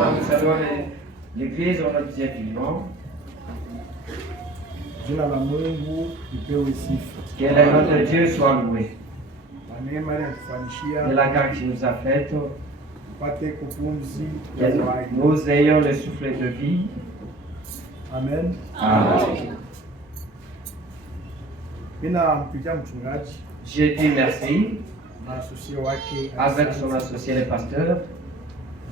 Maintenant, nous saluons l'Église en notre Dieu vivant. Jina la Mungu lipewe sifa. Que le nom de Dieu soit loué. Kwa neema aliyotufanyishia De la grâce qu'il nous a faite, tupate kupumzi que ya uhai. nous ayons le souffle de vie. Amen. Amen. Mina mpitia mchungaji Je dis merci na asosio wake avec son associé le pasteur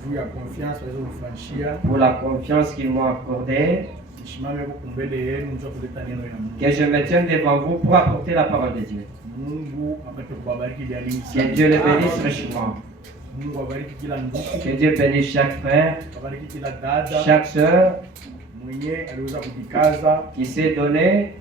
juu ya confiance walizonifanyishia pour la confiance qu'ils m'ont accordée, nisimame huko mbele yenu njoo kuleta neno ya Mungu. que je me tienne devant vous pour apporter la parole de Dieu. Mungu apate kubariki jamii Que sana. Dieu le bénisse richement. Mungu abariki kila ndugu, Que Dieu bénisse chaque frère, abariki kila dada chaque sœur mwenye aliweza kujikaza qui s'est donné.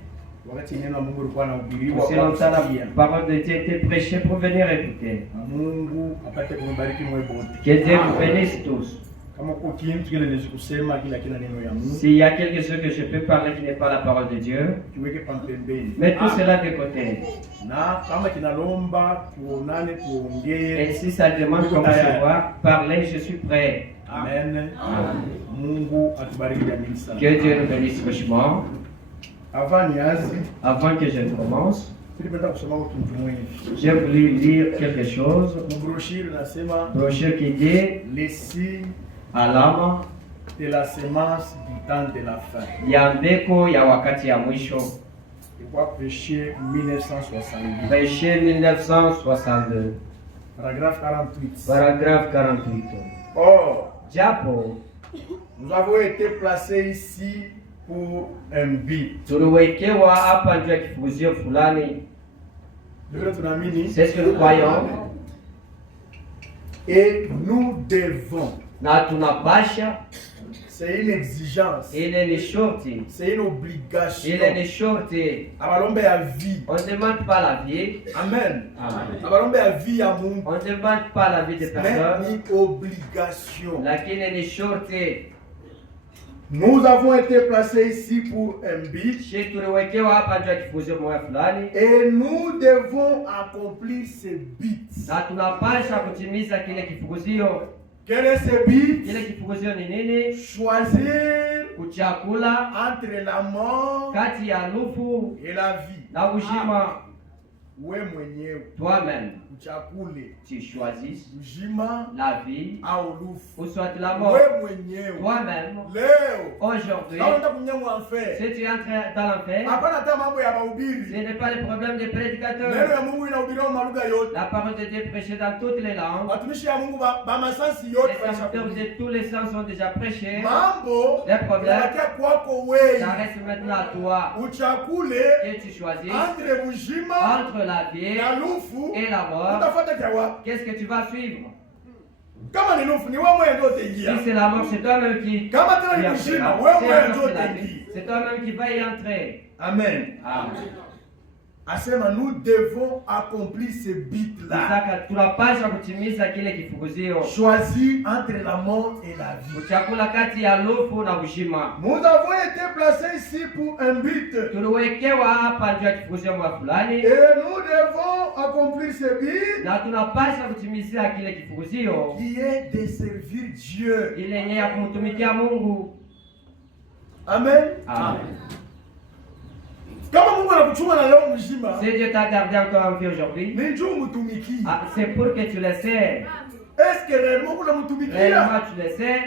wakati neno la Mungu lilikuwa linahubiriwa Aussi kwa longtemps kusikia. la parole de Dieu était prêchée pour venir écouter. Mungu apate kubariki mwe bote. Que Dieu vous bénisse tous. Kama kwa kitu kile niwezi kusema kila neno ya Mungu S'il y a quelque chose que je peux parler qui n'est pas la parole de Dieu, kiweke pembeni. mets tout cela de côté. Na kama kinalomba tuonane Et tuongee. si ça demande qu'on se voit, parler, je suis prêt. Amen. Mungu atubariki jamii sana. Que Dieu nous bénisse richement. Avant niazi, Avant que je ne commence, tulipenda kusoma utuntu mwingi. j'ai voulu lire quelque chose. Mbroshiri nasema Brochure qui dit les signes alama de la semence du temps de la fin. ya mbeko ya wakati ya mwisho. Ilikuwa péché 1962. Péché 1962. Paragraphe 48. Paragraphe 48. Or, Japo nous avons été placés ici pour un but. tuliwekewa hapa juu ya kifukuzio fulani. Ndio tunaamini C'est ce que nous croyons. et nous devons. Na tunapasha, C'est une exigence. ile ni shorti. C'est une obligation. Ile ni shorti. Abalombe ya vie. On ne demande pas la vie. Amen. Amen. Abalombe ya vie ya Mungu. On ne demande pas la vie de Mais personne. ni obligation. Lakini ni shorti. Nous avons été placés ici pour un but. Shi tuliwekewa hapa juu ya kifukuzio moja fulani. Et nous devons accomplir ce but. Na tunapasha kutimiza kile kifukuzio. Quel est ce but? Kile kifukuzio ni nini? Choisir Kuchakula entre la mort kati ya lufu et la vie. na uzima. We mwenyewe Toi-même, uchakule tu choisis uzima la vie au lufu. ou soit la mort. We mwenyewe Toi-même, leo aujourd'hui, kama unataka kunyangwa enfer, si tu entres dans l'enfer, hapana hata mambo ya ce mahubiri. n'est pas le problème des Neno prédicateurs. ya Mungu inahubiriwa malugha yote. La parole de Dieu prêchée dans toutes les langues. Watumishi ya Mungu ba masansi yote Les serviteurs wanashakuri. de tous les sens ont déjà prêché. Mambo Les problèmes, yanakia kwako wewe. ça reste maintenant à toi. Uchakule Et tu choisis entre uzima entre la vie na lufu. et la mort. Utafuata kwa Qu'est-ce que tu vas suivre? kama ni lufu ni wewe mwenyewe ndio Si utaingia. c'est la mort, c'est toi-même qui Kama tena y ni entrera. uzima Si wewe la mwenyewe mort, ndio c'est la utaingia. vie, c'est toi-même qui vas y entrer. Amen. Amen. Asema nous devons accomplir ce but là. Sasa tunapaswa kutimiza kile kifukuzio. Choisir entre la mort et la vie. Kuchakula kati ya lufu na uzima. Nous avons été placés ici pour un but. Tuliwekewa hapa juu ya kifukuzio mwa fulani. Et nous devons accomplir ce but Na tunapaswa kutimizia kile kifukuzio. qui est de servir Dieu. Ile yenye ya kumtumikia Mungu. Amen. Amen. Kama Mungu anakuchunga na leo mzima, Si Dieu t'a gardé encore en vie aujourd'hui, ni njoo mtumikie. c'est pour que tu le sais. Est-ce que réellement unamtumikia? Réellement tu le sais.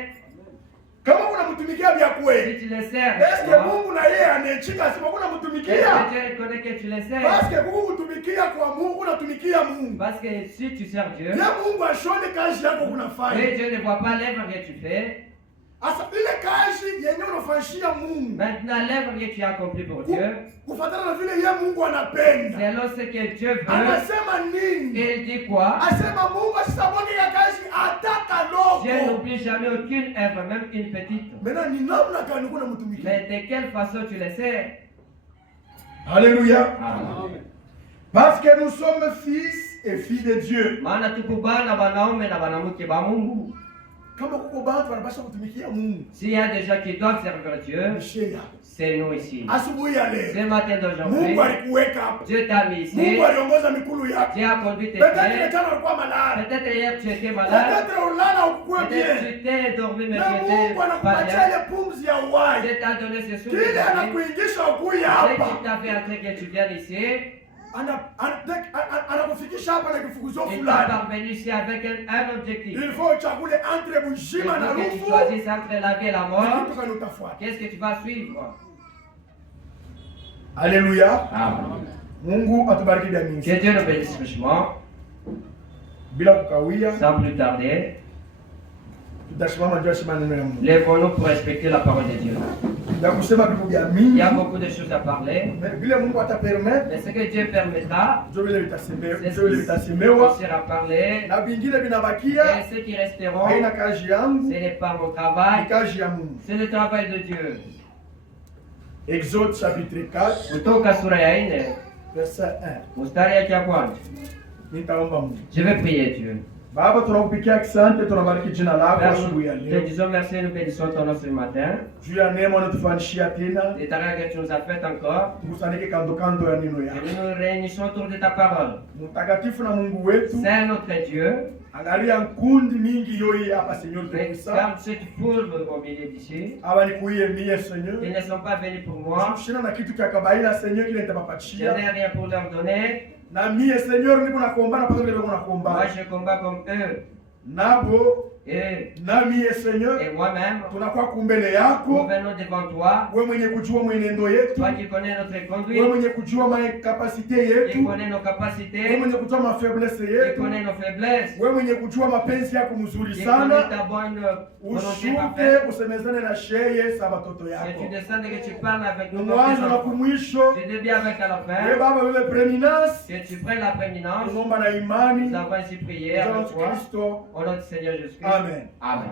Kama unamtumikia vya kweli. Si tu le sais, Est-ce que Mungu na yeye anachika sipo kuna mtumikia? est-ce que tu reconnais que tu le sais? Parce que Mungu mtumikia kwa Mungu unatumikia Mungu. Parce que si tu sers Dieu, Ya Mungu ashone kazi yako unafanya. et Dieu ne voit pas l'œuvre que tu fais. Asa ile kazi yenyewe unafanyia Mungu. Maintenant, l'œuvre que tu as accomplie pour Dieu, Kufuatana na vile yeye Mungu anapenda. selon ce que Dieu veut, Anasema nini? il dit quoi? Asema Mungu asisabonge ya kazi ataka Dieu loko. n'oublie jamais aucune œuvre, même une petite. Maintenant ni namna gani kuna mtumikia? Mais de quelle façon tu le sais? Alléluia. Amen. Parce que nous sommes fils et filles de Dieu. Maana tuko bana wanaume na wanawake wa Mungu. kama kuko bantu wanapaswa kutumikia Mungu, S'il y a des gens qui doivent servir Dieu, mishia c'est nous ici. asubuhi ya Ce leo matin d'aujourd'hui, Mungu alikuweka hapa. Dieu t'a mis ici. Mungu aliongoza mikulu yako. Dieu a conduit tes Peut-être pieds. jana ulikuwa malala. Peut-être hier tu étais malade. Peut-être ulala ukuwe Peut-être bien. tu t'es dormi mais Na tu Mungu étais pas anakupatia bien. ile pumzi ya uhai. Dieu t'a donné ce souffle de Kile vie. anakuingisha ukuye Dès hapa. qu'il t'a fait entrer que tu viennes ici, Anakufikisha hapa na kifukuzo il t'a fulani. parvenu ici avec un objectif. Il faut uchague entre Il mzima na faut que tu rufu. choisisses entre la vie et la mort. Kitu gani utafuata? Qu'est-ce que tu vas suivre? Alléluia. Amen. Mungu atubariki Que damingi. Dieu nous bénisse richement. Bila kukawia, Sans plus tarder, tutasimama juu ya sema neno la Mungu. lèvons-nous pour respecter la parole de Dieu. Na kusema vitu vya Il mingi. y a beaucoup de choses à parler, Mais vile Mungu atapermettre, mais ce que Dieu permettra, ndio vile c'est vitasemewa. ce qui sera parlé. Na vingine Et vinabakia, ceux qui resteront, haina kazi yangu, ce n'est pas mon ni travail, kazi ya Mungu. c'est le travail de Dieu. Exode chapitre 4, Kutoka sura ya 4, verset 1. mstari yake ya kwanza. Nitaomba Mungu. Je vais prier Dieu. Baba, tunakupikia asante, tunabariki jina lako Père, asubuhi ya nous te leo. disons merci et nous bénissons ton nom ce matin. Juu ya neema unatufanyishia tena, Et ta grâce que tu nous as fait encore. tukusanike kando kando ya neno Et yako. nous nous réunissons autour de ta parole. Mtakatifu na Mungu wetu, C'est notre Dieu. angalia nkundi mingi yoi hapa Seigneur tukusa. Regarde ceux qui courent au milieu d'ici. Aba nikuie mie Seigneur. Ils ne sont pas venus pour moi. Shina na kitu kya kabaila Seigneur kile Je nitapapatia. n'ai rien pour leur donner. Na mie Seigneur niko nakuomba na pasa vile niko Moi, nakuomba. je combats comme eux. Nabo Et, na mie Seigneur et moi-même, tunakuwa kumbele nous yako. venons devant toi. Wewe mwenye kujua mwenendo yetu. Toi qui connais notre Wewe conduite, mwenye kujua kapasite qui yetu. connais nos Wewe capacités, mwenye kujua mafaiblesse qui yetu. connais nos faiblesses, Wewe mwenye kujua mapenzi yako mzuri qui connais sana. ta bonne volonté parfaite. Ushuke usemezane na sheye sa batoto Que yako. tu descendes et que tu parles avec nous. Mwanzo na kumwisho. Tu deviens avec à la Wewe fin. Baba wewe preeminence. Que tu prennes la prééminence. Tunaomba na imani. Nous avons ainsi prié Kwa avec Yesu toi. Kristo. Au nom du Seigneur Jésus-Christ. Amen. Amen.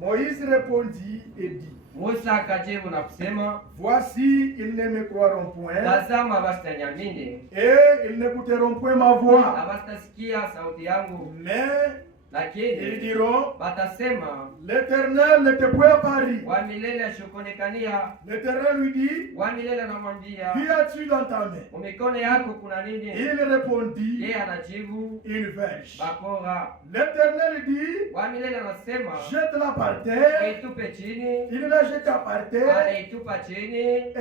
Moïse répondit et dit, Musa akajibu na kusema, voici, ils ne me croiront point, tazama hawastaniamini, et ils n'écouteront point ma voix. hawastasikia sauti yangu, Mais ils lakini diront, watasema, l'Éternel ne te point apparu. wa milele ashukuonekania. L'Éternel lui dit, Wa milele anamwambia, qui as-tu dans ta main? mikono yako kuna nini? Il répondit, Yeye anajibu, une verge. bakora. L'Éternel dit, Wa milele anasema, jette-la par terre. itupe chini, Il la jeta par terre, anaitupa chini, et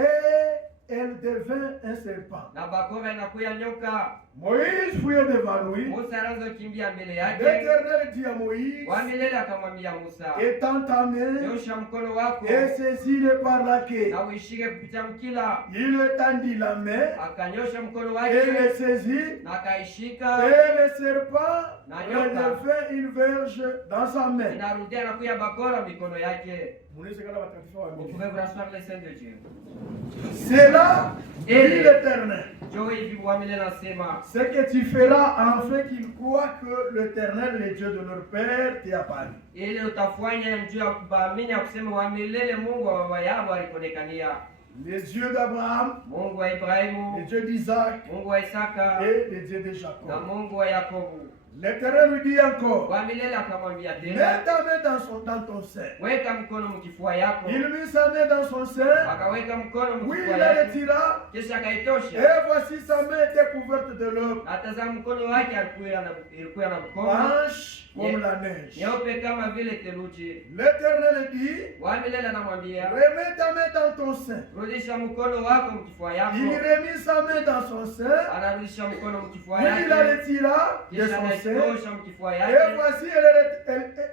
elle devint un serpent. na bakora inakuya nyoka. Moïse fuyait devant lui. Musa anaanza kukimbia mbele yake. L'Éternel dit à Moïse, Wa milele akamwambia Musa, étends ta main nyosha mkono wako et saisis-le par la queue. na uishike kupitia mkila. Il tendit la main Akanyosha mkono et wake le saisit, na akaishika, et le serpent Na nyoka. relevait une verge dans sa main. inarudia na kuya bakora mikono yake. Munaweza kala watakatifu wa Vous Mungu. pouvez vous rasseoir les saints de Dieu. C'est là, dit Et- l'Éternel, Joe hivi wa milele anasema, ce que tu feras afin qu'ils croient que l'Éternel, le Dieu de leur père, t'est apparu. ili utafanya mjuu ya kuamini ya kusema wa milele Mungu wa baba yao alikuonekania. Les dieux d'Abraham, Mungu wa les Ibrahimu, dieux d'Isaac Mungu wa Isaka et les dieux de na Jacob. Mungu wa Yakobo. L'Éternel lui dit encore, Wa milele akamwambia mets tena, ta main dans ton sein. weka mkono mkifua yako. Il mit sa main dans son sein, Akaweka mkono oui, mkifua il la yake, retira, kisha akaitosha. et voici sa main était couverte de l'eau, Na tazama mkono wake ilikuwa na mkono blanche comme la neige. nyeupe kama vile theluji. L'Éternel dit, Wa milele anamwambia, remets ta main dans ton sein. rudisha mkono wako mkifua yako. Il remit sa main dans son sein, Anarudisha mkono mkifua oui, il la yake, retira de kisha son sein, anaitosha mkifua et yake. voici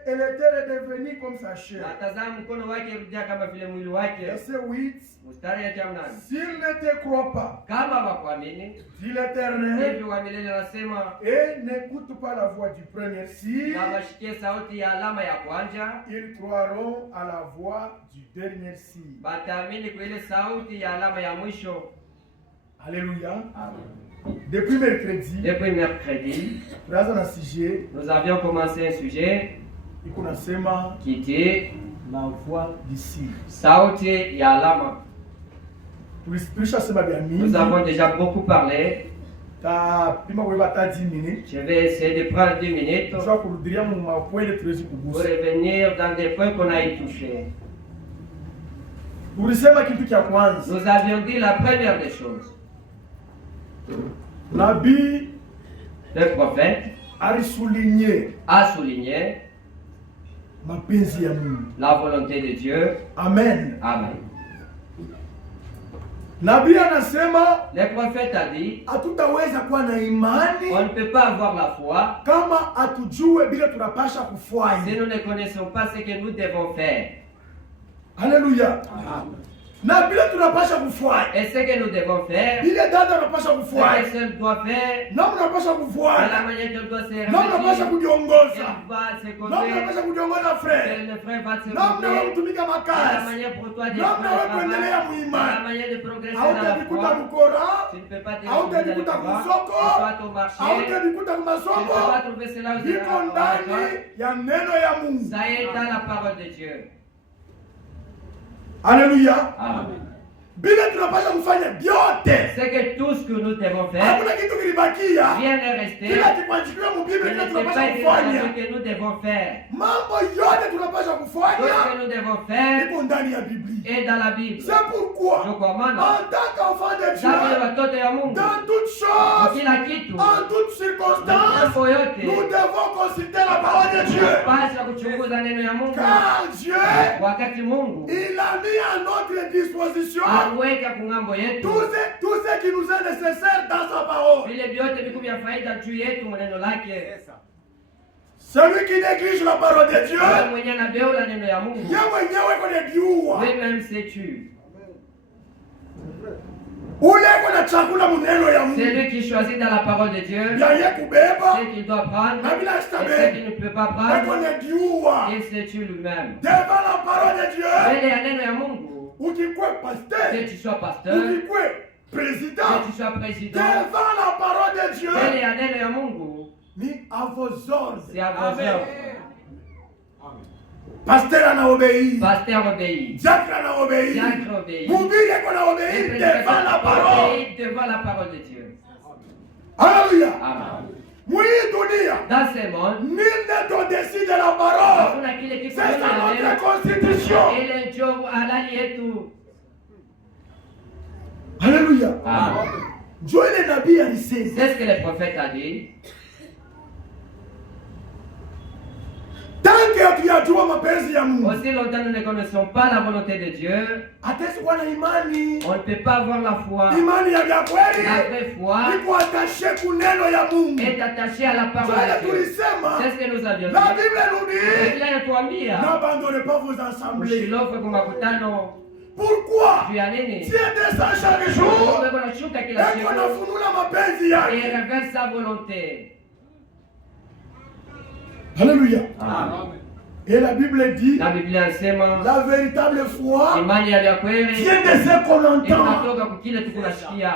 elle était redevenue comme sa chair. Na tazama mkono wake irudia kama vile mwili wake. Verset 8, Mstari yake ya mnane, s'il ne te croit pas, kama wakuamini dit l'Éternel, hivi, wa milele anasema, et n'écoute pas la voix du premier signe, na washikie sauti ya alama ya kwanza, ils croiront à la voix du dernier signe. bataamini kwa ile sauti ya alama ya mwisho. Alléluia. Amen. Depuis mercredi, Depuis mercredi, tunaanza na sujet nous avions commencé un sujet iko nasema qui était la voix du signe. sauti ya alama. Tulishasema vya Nous mingi, avons déjà beaucoup parlé, tapima kuibata 10 minutes. Je vais essayer de prendre 10 minutes Tushobora kurudilia mu mapwele tuwezi pour kugusa. revenir dans des points qu'on a y touchés. Tulisema kitu cha kwanza. Nous avions dit la première des choses. Nabii Le prophète alisulinye a souligné mapenzi ya Mungu. la volonté de Dieu. Amen. Amen. Nabii anasema Le prophète a dit, hatutaweza kuwa na imani on ne peut pas avoir la foi kama hatujue bila tunapasha si kufanya. nous ne connaissons pas ce que nous devons faire. Haleluya. Na bila tunapasha kufanya. Et ce que nous devons faire, Ile dada anapasha ce kufanya. que seul doit faire, Na mnapasha à la kufanya. manière qu'elle doit se Na mnapasha réfléchir, kujiongoza. elle va se Na conduire, mnapasha kujiongoza que frère. le frère va se Na mnawe conduire, kutumika à la makazi. manière pour toi de Na faire mnawe le kuendelea travail, à la muimani. manière de progresser dans la Hautajikuta foi. mkora. Tu ne peux pas te Hautajikuta retrouver dans le kusoko. soit au marché, Hautajikuta tu ne peux kumasoko. pas trouver cela aux Iko ndani ya neno ya Mungu. Ça est dans la parole de Dieu. Haleluya. Amen. Bila tunapasha kufanya vyote. C'est que tout ce que nous devons faire, Hakuna kitu kilibakia. rien n'est resté. Kila kipangikiwa mu Ce Biblia n'est tunapasha pas écrit kufanya. ce que nous devons faire. Mambo yote tunapasha Tout ce kufanya que nous devons faire iko ndani ya Biblia. est dans la Bible. C'est pourquoi Ndio kwa maana en tant qu'enfant de sababu ya Dieu, watoto ya Mungu dans toutes kwa choses, kila kitu, en toutes circonstances, mambo yote nous devons consulter la parole de Dieu. pasha kuchunguza neno ya Mungu, Car Dieu, wakati Mungu il a mis à notre disposition aweka kungambo yetu tout ce qui nous est nécessaire dans sa parole. vile vyote viku vya faida juu yetu neno lake. Celui qui néglige la parole de Dieu, Wewe mwenye anabeula neno ya Mungu, yeye mwenyewe kwenye jiua. wewe sais-tu. Ule kuna chakula muneno ya Mungu. C'est lui qui choisit dans la parole de Dieu Yeye kubeba ce qu'il doit prendre na bila et ce stabe. qu'il ne peut pas Na prendre. kwenye jiua. Il se tue lui-même. Devant la parole de Dieu, Mbele ya neno ya Mungu, ukikwe que pasteur, tu sois pasteur, ukikwe que président, tu sois président, devant la parole de Dieu, mbele ya neno ya Mungu, ni à vos ordres. c'est à vos ordres. Pasteur anaobéi. Pasteur obéit. Diacre anaobéi. Diacre obéit. Mhubiri ako Le anaobéi prédicateur devant la parole. obéit devant la parole de Dieu. Alléluia. Amen. Mwii dunia, Dans ce monde, nul n'est au-dessus de la parole. hakuna kile kiko C'est nyuma ça ya notre neno. constitution. Ile ndio halali yetu. Alléluia. Amen. Ndio ile nabii alisema. C'est ce que le prophète a dit. Tant que hatujajua mapenzi ya Mungu, Aussi longtemps nous ne connaissons pas la volonté de Dieu, hatuwezi kuwa na imani. on ne peut pas avoir la foi. Imani ya vya La kweli vraie foi iko atashe kuneno ya Mungu. est attachée à la parole Twende de Dieu. tulisema, C'est ce que nous avions la dit. Bible nous dit, Biblia inatuambia n'abandonnez pas vos assemblées. usilofe kwa makutano Pourquoi? juu ya nini? Dieu descend chaque jour. Mungu anashuka kila Eko siku nafunula mapenzi et yake. révèle sa volonté. Alléluia. Amen. Et la Bible dit, Na Biblia inasema la véritable foi imani ya kweli vient de ce qu'on entend. inatoka kwa kile tukunashikia.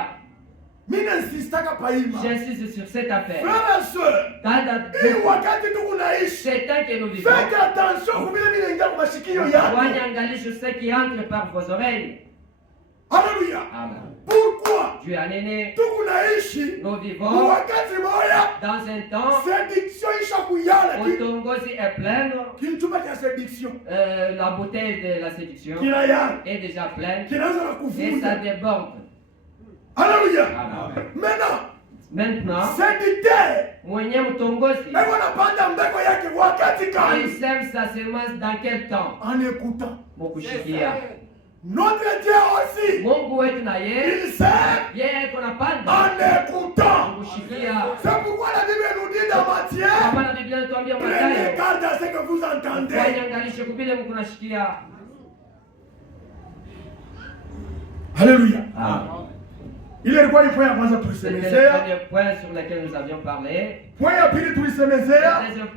Mimi insistaka paima. J'insiste sur cette affaire. Frères et sœurs, Dada, hii wakati tukunaishi, c'est tant que nous vivons. faites attention kubile vinaingia kwa mashikio yako. Soignez angalisho ce qui entre par vos oreilles. Alléluia. Amen. Pourquoi? Dieu a nene, Tukunaishi nous vivons wakati moya dans un temps séduction ishakuyala où Tongozi est pleine, kinchupa cha séduction la bouteille de la séduction kinayala est déjà pleine kinaanza na et ça kuvuja. déborde. Alléluia. Amen. Maintenant, Maintenant, séducteur mwenye mtongozi, eko napanda mbeko yake wakati il gani? sème sa semence dans quel temps? En écoutant. Mukushikia. Notre Dieu aussi, Mungu wetu na yeye, il sait yeye kunapanda en écoutant. mukushikia. C'est pourquoi la Bible nous dit dans Matthieu, Hapa na Biblia inatuambia prenez Mathayo, garde à ce que vous entendez. fanya angalisho kubile mkunashikia. Alléluia. Amen. Ile ilikuwa ni point ya kwanza C'était le tulisemezea. premier point sur lequel nous avions parlé. Point ya pili Le tulisemezea. deuxième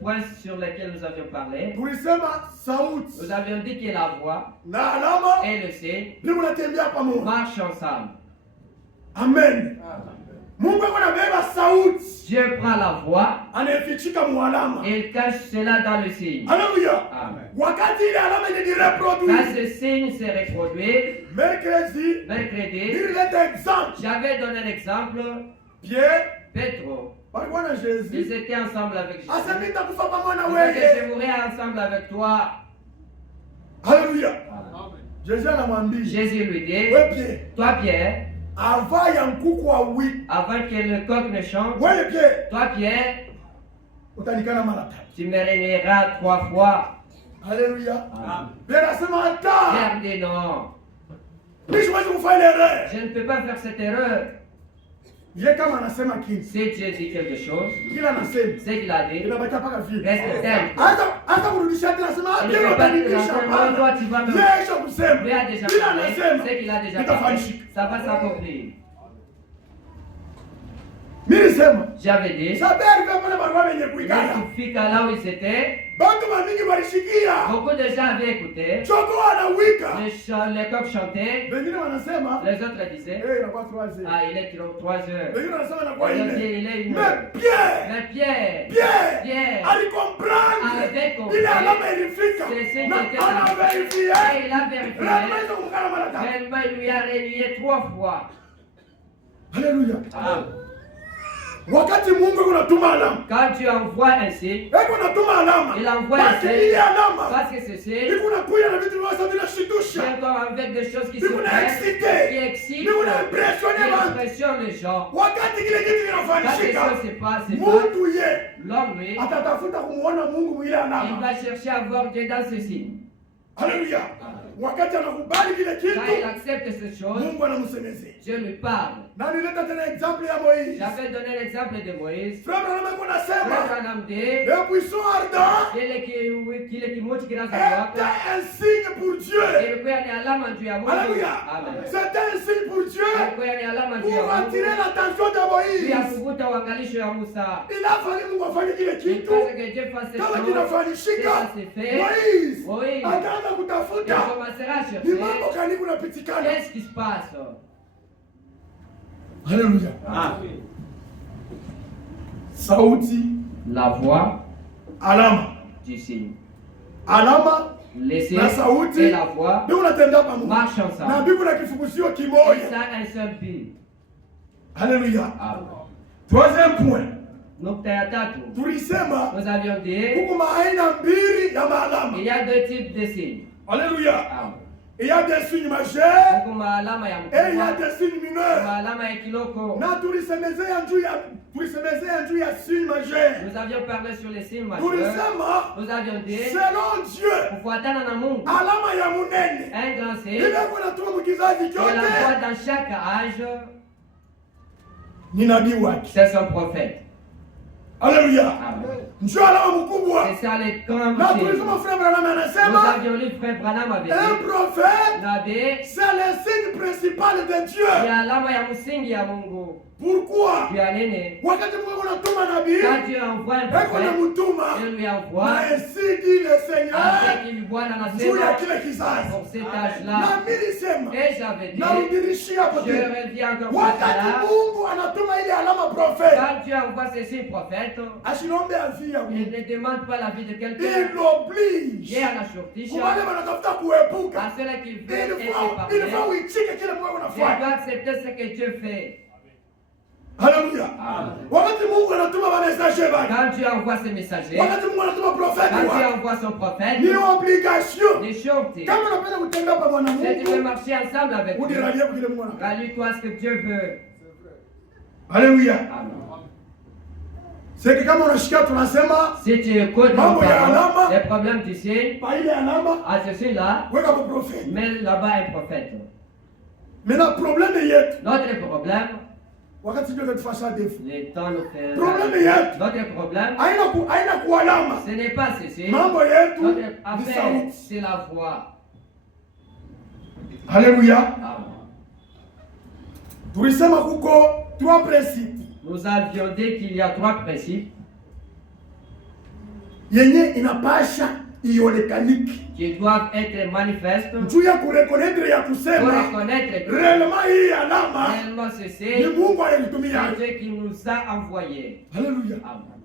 point sur lequel nous avions parlé. Tulisema sauti Nous avions dit que la voix na alama et le signe ni mnatembea pamoja. marchent ensemble. Amen. Mungu ako anabeba sauti Dieu prend la voix anayefichika mualama. et il cache cela dans le signe. Alléluia. Amen. Wakati ile alama Quand inajireproduire, ce signe se reproduit, mercredi mercredi, nilileta exemple j'avais donné un exemple Pierre Petro, walikuwa na Jésus. ils étaient ensemble avec Jésus. Asema nitakufa pamoja na Il dit que je wewe. mourrai ensemble avec toi. Haleluya. Jésus anamwambia, Jésus lui dit, wewe Pierre, toi Pierre, avant ya nkuku wa wiki, avant que le coq ne chante, wewe Pierre, toi Pierre, utanikana mara 3. tu me renieras 3 fois. Haleluya. Amen. Pierre asema hata. Pierre dit non, Mimi siwezi kufanya erreur. je ne peux pas faire cette erreur. Yeye kama anasema kitu, Si Dieu dit quelque chose, kila anasema ce qu'il a dit, inabaki paka vile. reste tel. Hata kurudisha tena anasema Il ne Pierre peut pas te utanirudisha rentrer, hapana. toi tu vas me... Yeye kusema. Lui a déjà Kila parlé, anasema ce qu'il a déjà parlé, itafanyika. ça va s'accomplir. Mimi nisema J'avais dit, Saberi kwa pale barua yenye kuikana. il suffit qu'à là où ils étaient, Bantu bamingi walishikia. beaucoup de gens avaient écouté, Choko anawika. les coqs chantaient, Wengine wanasema les autres disaient, inakuwa 3 heures. ah il est 3 heures. Wengine wanasema inakuwa Les 4. autres disent, il est 1 heure. Mais Pierre, Mais Pierre, Pierre Pierre, alikomprendre. avait compris. Ile alama ilifika. C'est ce qui Na était là. anaverifie. Et il a vérifié. Ramaiza kumkana mara 3. Réellement, il lui a renié 3 fois. Haleluya. Ah. Wakati Mungu unatuma alama. Quand tu envoies un signe, Hebu unatuma alama. il envoie un Basi ile signe. alama. Parce que ce signe Iko nakuja na vitu vinavyo vinashidusha. vient comme avec des choses qui se Iko na prennent, qui excité. excitent, Iko na impressionner qui watu. impressionnent les gens. Wakati kile kitu Quand les kinafanyika, choses se passent, Mungu ye l'homme, lui, atatafuta kumuona Mungu mwile il alama. va chercher à voir Dieu dans ce signe. Haleluya. Wakati anakubali kile Quand il kitu, accepte ces choses, Mungu anamsemezea. Dieu lui parle. Na nileta tena example ya Moïse. J'avais donné l'exemple de Moïse. Frère Branham Frère anasema, Branham dit, le buisson ardent kile kimochi kinaza était kuwaka un signe pour Dieu. ilikuwa ni alama juu ya Mungu. Alléluia. Amen. C'était un signe pour Dieu Ilikuwa ni alama juu ya pour Mungu attirer l'attention de ili Moïse. kuvuta uangalisho ya Musa. Il a fallu Mungu afanye kile Il kitu. fallait que Dieu fasse ces Kama choses. kinafanyishika, Ça s'est fait. Moïse Moïse, akaanza il kutafuta commencera à ni mambo chercher gani kunapitikana. qu'est-ce qui se passe. Haleluya. Ah. Sauti, La voix alama, du signe. alama Les signes na sauti et la voix ndio unatembea pamoja. marchent Na ensemble. Biblia na kifunguzio Et kimoja. ça, un seul but. Haleluya. Amen. Troisième point. Nukta ya tatu, Tulisema nous avions dit, huku maaina mbili ya maalama. il y a 2 types de signes. Alléluia. Amen. Il y a des signes majeurs Huku maalama ya et il y a mkubwa, des signes mineurs. maalama ya kiloko. Na tulisemezea juu ya signe majeur. Nous avions parlé sur les signes majeurs. Tulisema Nous avions dit, selon Dieu kufuatana na Mungu, alama ya munene un grand signe, ile kunatuma mkizazi et la voix chote dans chaque âge, ni nabii wake. c'est son prophète. Haleluya. Amen. Ndio alama mkubwa. C'est ça les grands Na signes. tulisema frère Branham Nous anasema avions lu frère Branham avait un dit, prophète nabii c'est le signe principal de Dieu. ni alama ya msingi ya Mungu. Pourquoi? Juu ya nini? Wakati Mungu anatuma nabii, Quand Dieu envoie un eko prophète, namutuma il lui envoie na ainsi dit le Seigneur avec il voit dans la juu ya saison kile kizazi. pour cet âge-là. Na mimi nisema Et j'avais dit, narudirishia hapo je tena. reviens encore plus Wakati là. Mungu anatuma ile alama prophète, Quand Dieu envoie ces signes prophètes, asinombe avi ya il Mungu. ne demande pas la vie de quelqu'un. Il l'oblige. Il anashurtisha Kubale wanatafuta kuepuka. à ceux-là qui Il veulent être faut épargnés. uitike kile Mungu Je anafanya. dois accepter ce que Dieu fait. Haleluya. Amen. Wakati Mungu anatuma message baki. Quand Dieu envoie ses messagers, Wakati Mungu anatuma prophète quand Dieu wake. envoie son prophète, Ni obligation. des sûretés. Kama unapenda kutembea pamoja na Si tu veux Mungu, marcher ensemble avec Dieu, udiralie kwa kile Mungu anafanya. rallie-toi à ce que Dieu veut. Haleluya. Amen. Sisi kama unashikia tunasema Si tu écoutes Mambo nos ya paroles, alama. les problèmes du ciel, pa ile alama à ceci-là, weka kwa prophète. mets là-bas un prophète. Maintenant problème yetu Notre problème, wakati ndio tutafasha defu. les temps nous fait. Problème yetu Notre problème, haina kualama. ce n'est pas ceci. Mambo yetu Notre ni affaire, sauti. c'est la voix. Haleluya. Amen. Tulisema kuko 3 principes Nous avions dit qu'il y a 3 principes yenye inapasha ionekaniki qui doivent être manifestes juu ya kurekonetre ya pour kusema reconnaître que réellement hii alama réellement ni ceci, Mungu alitutumia. c'est Dieu qui nous a envoyés. Haleluya. Amen.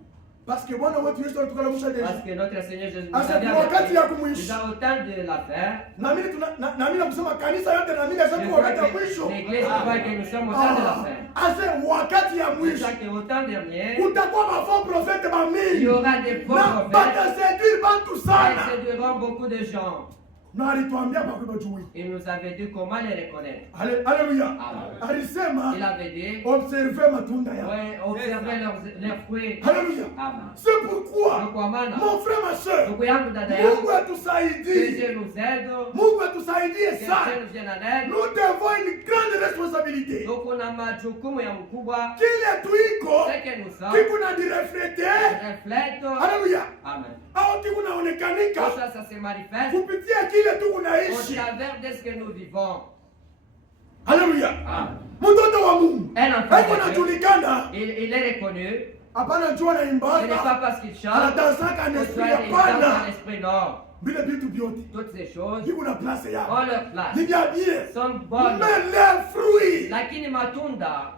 Parce que Bwana wetu Yesu alitukana mwisho deja. Parce que notre Seigneur Jésus nous Asa a dit kwa wakati ya kumwisho. déjà au temps de la fin. Na mimi nakusema kanisa yote na mimi nasema kwa wakati ya mwisho. L'église croit que nous sommes au temps de la fin. Asa wakati ya C'est mwisho. ça qu'au temps dernier, Kutakuwa mafaux prophète il y mamili. aura des faux Na prophètes bataseduire bantu qui sana. séduiront beaucoup de gens. Na alituambia bakwe bajui. Il nous avait dit comment les reconnaître. Alléluia. Amen. Alisema Il avait dit, observez matunda yao. ouais, observez leurs fruits. Alléluia. Amen. C'est pourquoi Ndio kwa maana mon frère ma soeur, ndugu yangu, dada Mungu yangu, que atusaidie. Dieu nous aide, Mungu atusaidie que sana. Dieu nous vienne en aide. Nous devons une grande responsabilité. Donc kuna majukumu ya mkubwa, Kile tuiko ce que nous sommes, kikuna direflete. reflète. Haleluya. Amen. Au kikunaonekanika Tout ça, ça se manifeste kupitia kile tu au kunaishi. travers de ce que nous vivons. Haleluya. Amen. Mtoto wa Mungu. Un enfant Haiko de Dieu, najulikana. il est reconnu. Hapana jua na Ce n'est pas imbaka. parce qu'il chante, Anadansaka que n'esprit soit il danse dans hapana. l'esprit, non. Vile vitu vyote. Toutes ces choses Viko na place ont yao. leur place, Ni vya bien. sont bonnes. Mais les fruits. Lakini matunda,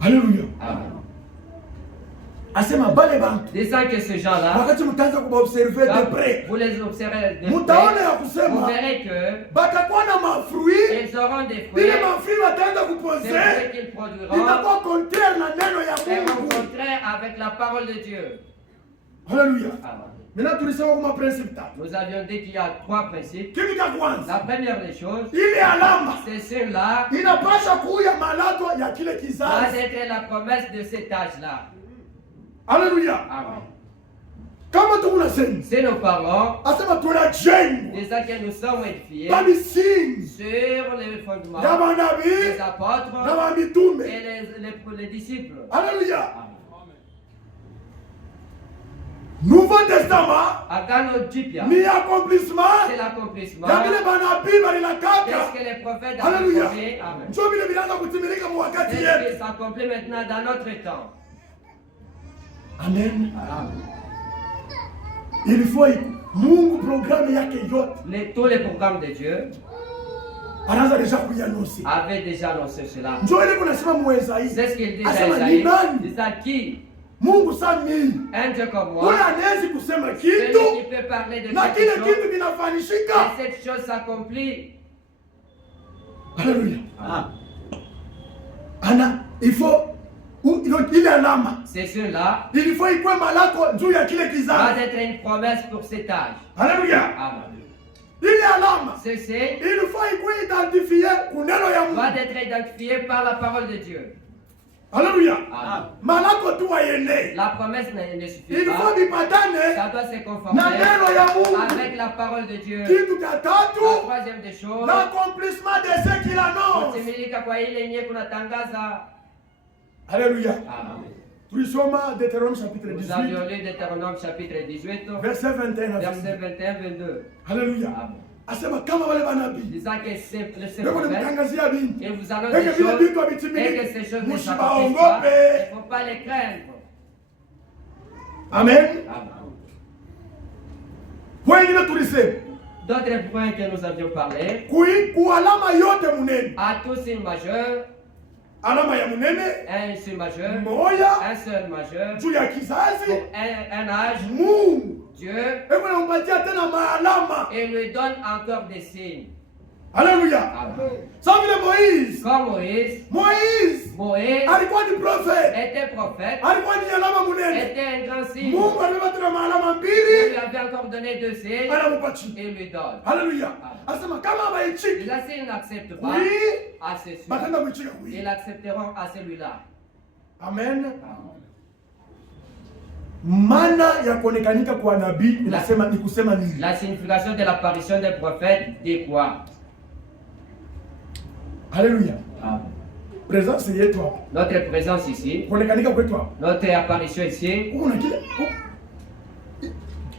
Haleluya. Amen. Asema bale bantu. Disant que ces gens-là, Wakati mtaanza kubaobserve de quand près. vous les observez de Mutaona ya près, vous kusema verrez que batakuwa na mafruit. ils auront des fruits. Ile mafruit wataanza Ces kupoze. fruits qu'ils produiront Itakuwa contraire na neno ya seront au Mungu. contraire avec la parole de Dieu. Haleluya. Amen. Maintenant tulisema kama principe tatu. Nous avions dit qu'il y a trois principes. Kitu cha kwanza, La première des choses, ile alama c'est celle-là, inapasha kuya malato ya kile va kizazi. être la promesse de cet âge-là. Haleluya. Amen. Kama tunasema C'est nos parents, asema tunajengwa déjà que nous sommes édifiés kwa misingi sur les fondements ya des manabii na apôtres wa mitume. et les disciples. Haleluya. Amen. Nouveau Testament Agano Jipya, ni accomplissement c'est l'accomplissement. ya vile manabii balilakaka. Qu'est-ce que les prophètes ont Haleluya. promis? Amen. Ndio vile vinaanza kutimilika mu wakati Qu'est-ce yetu. qui s'accomplit maintenant dans notre temps? Amen. Amen. Il faut Mungu programme yake yote Tous les programmes de Dieu anaanza deja kuiannonce. avaient déjà annoncé cela. Ndio ile kunasema mu Isaïe. C'est ce qu'il dit à Asema ni Isaïe. nani? C'est ça qui? Mungu sa mimi. Un Dieu comme Ule moi, anawezi kusema celui qui kitu peut parler de na quelque kile chose, kitu kinafanishika. et cette chose s'accomplit. Haleluya. Ah. Ana il faut ile alama. C'est cela Il faut ikwe malako juu ya kile va kizazi. être une promesse pour cet âge. Haleluya. Amen. Ile alama Ceci il faut ikwe identifié kuneno ya va Mungu. être identifié par la parole de Dieu. Haleluya. Amen. Malako tu waende. La promesse ne suffit Il faut pas. bipatane Ça doit se conformer na neno ya Mungu. avec la parole de Dieu. Kitu cha La tatu, troisième des choses, l'accomplissement de ce qu'il annonce. kutimilika kwa ile yenye kunatangaza. Alléluia. Amen. Tulisoma Deutéronome chapitre Nous 18, avions lu Deutéronome chapitre 18, verset 21 à versets 22. 21-22. Alléluia. Amen. Asema kama wale manabii. Disant que ces Ndio prophètes, mtangazia binti. et vous allons Eke des vile choses, vitu et que havitimiliki. ces choses ne s'accomplissent pas, Msibaogope. il ne faut pas les craindre. Amen. Amen. Wengine tulisema D'autres points que nous avions parlé, kualama yote munene. à tous une majeure, Alama ya munene un seul majeur, moya un seul majeur, juu ya pour kizazi. un âge, Mungu Dieu, eko nampatia tena maalama. et lui donne encore des signes. Haleluya. Amen. Sawa vile Moise. Comme Moïse Moïse alikuwa ni prophet. était prophète, Alikuwa ni alama munene. était un grand signe. Mungu alibeba tena maalama Il lui mbili avait encore donné deux signes anampatia. et lui donne. Haleluya. Asema kama hawaichiki. Les signes n'acceptent pas Oui. à ces cieux. Batenda kuichika oui. Ils accepteront à celui-là. Amen. Maana ya kuonekanika kwa nabii inasema ni kusema nini? La signification de l'apparition des prophètes dit quoi? Haleluya. Amen. Presence yetu hapa. Notre présence ici, Kuonekanika kwetu hapa. notre apparition ici, Uko na kile.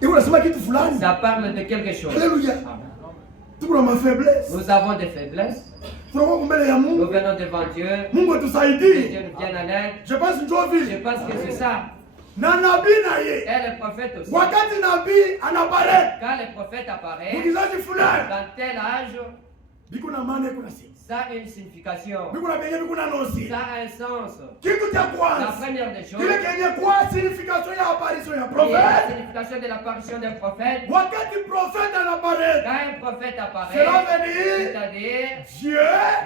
Iko nasema kitu fulani. ça parle de quelque chose. Haleluya. Amen. Tuko na mafaiblesse. Nous avons des faiblesses. Tunakuwa mbele ya Nous Mungu. venons devant Dieu. Mungu Que atusaidie. Dieu nous vienne en aide. Je pense ndio Je vile. pense que c'est ça. Na nabii na ye. Et le prophète aussi. Wakati nabii anapare Quand le prophète apparaît, mkizazi fulani dans tel âge, Bikuna maana kuna sisi. Ça a une signification. Bikuna benye bikuna nosi. Ça a un sens. Kitu cha La kwanza. première des choses, Kile kenye kwa signification ya apparition ya c'est la prophète. signification de l'apparition d'un prophète. Wakati prophète anapparaît, Quand un prophète apparaît, cela veut dire c'est-à-dire Dieu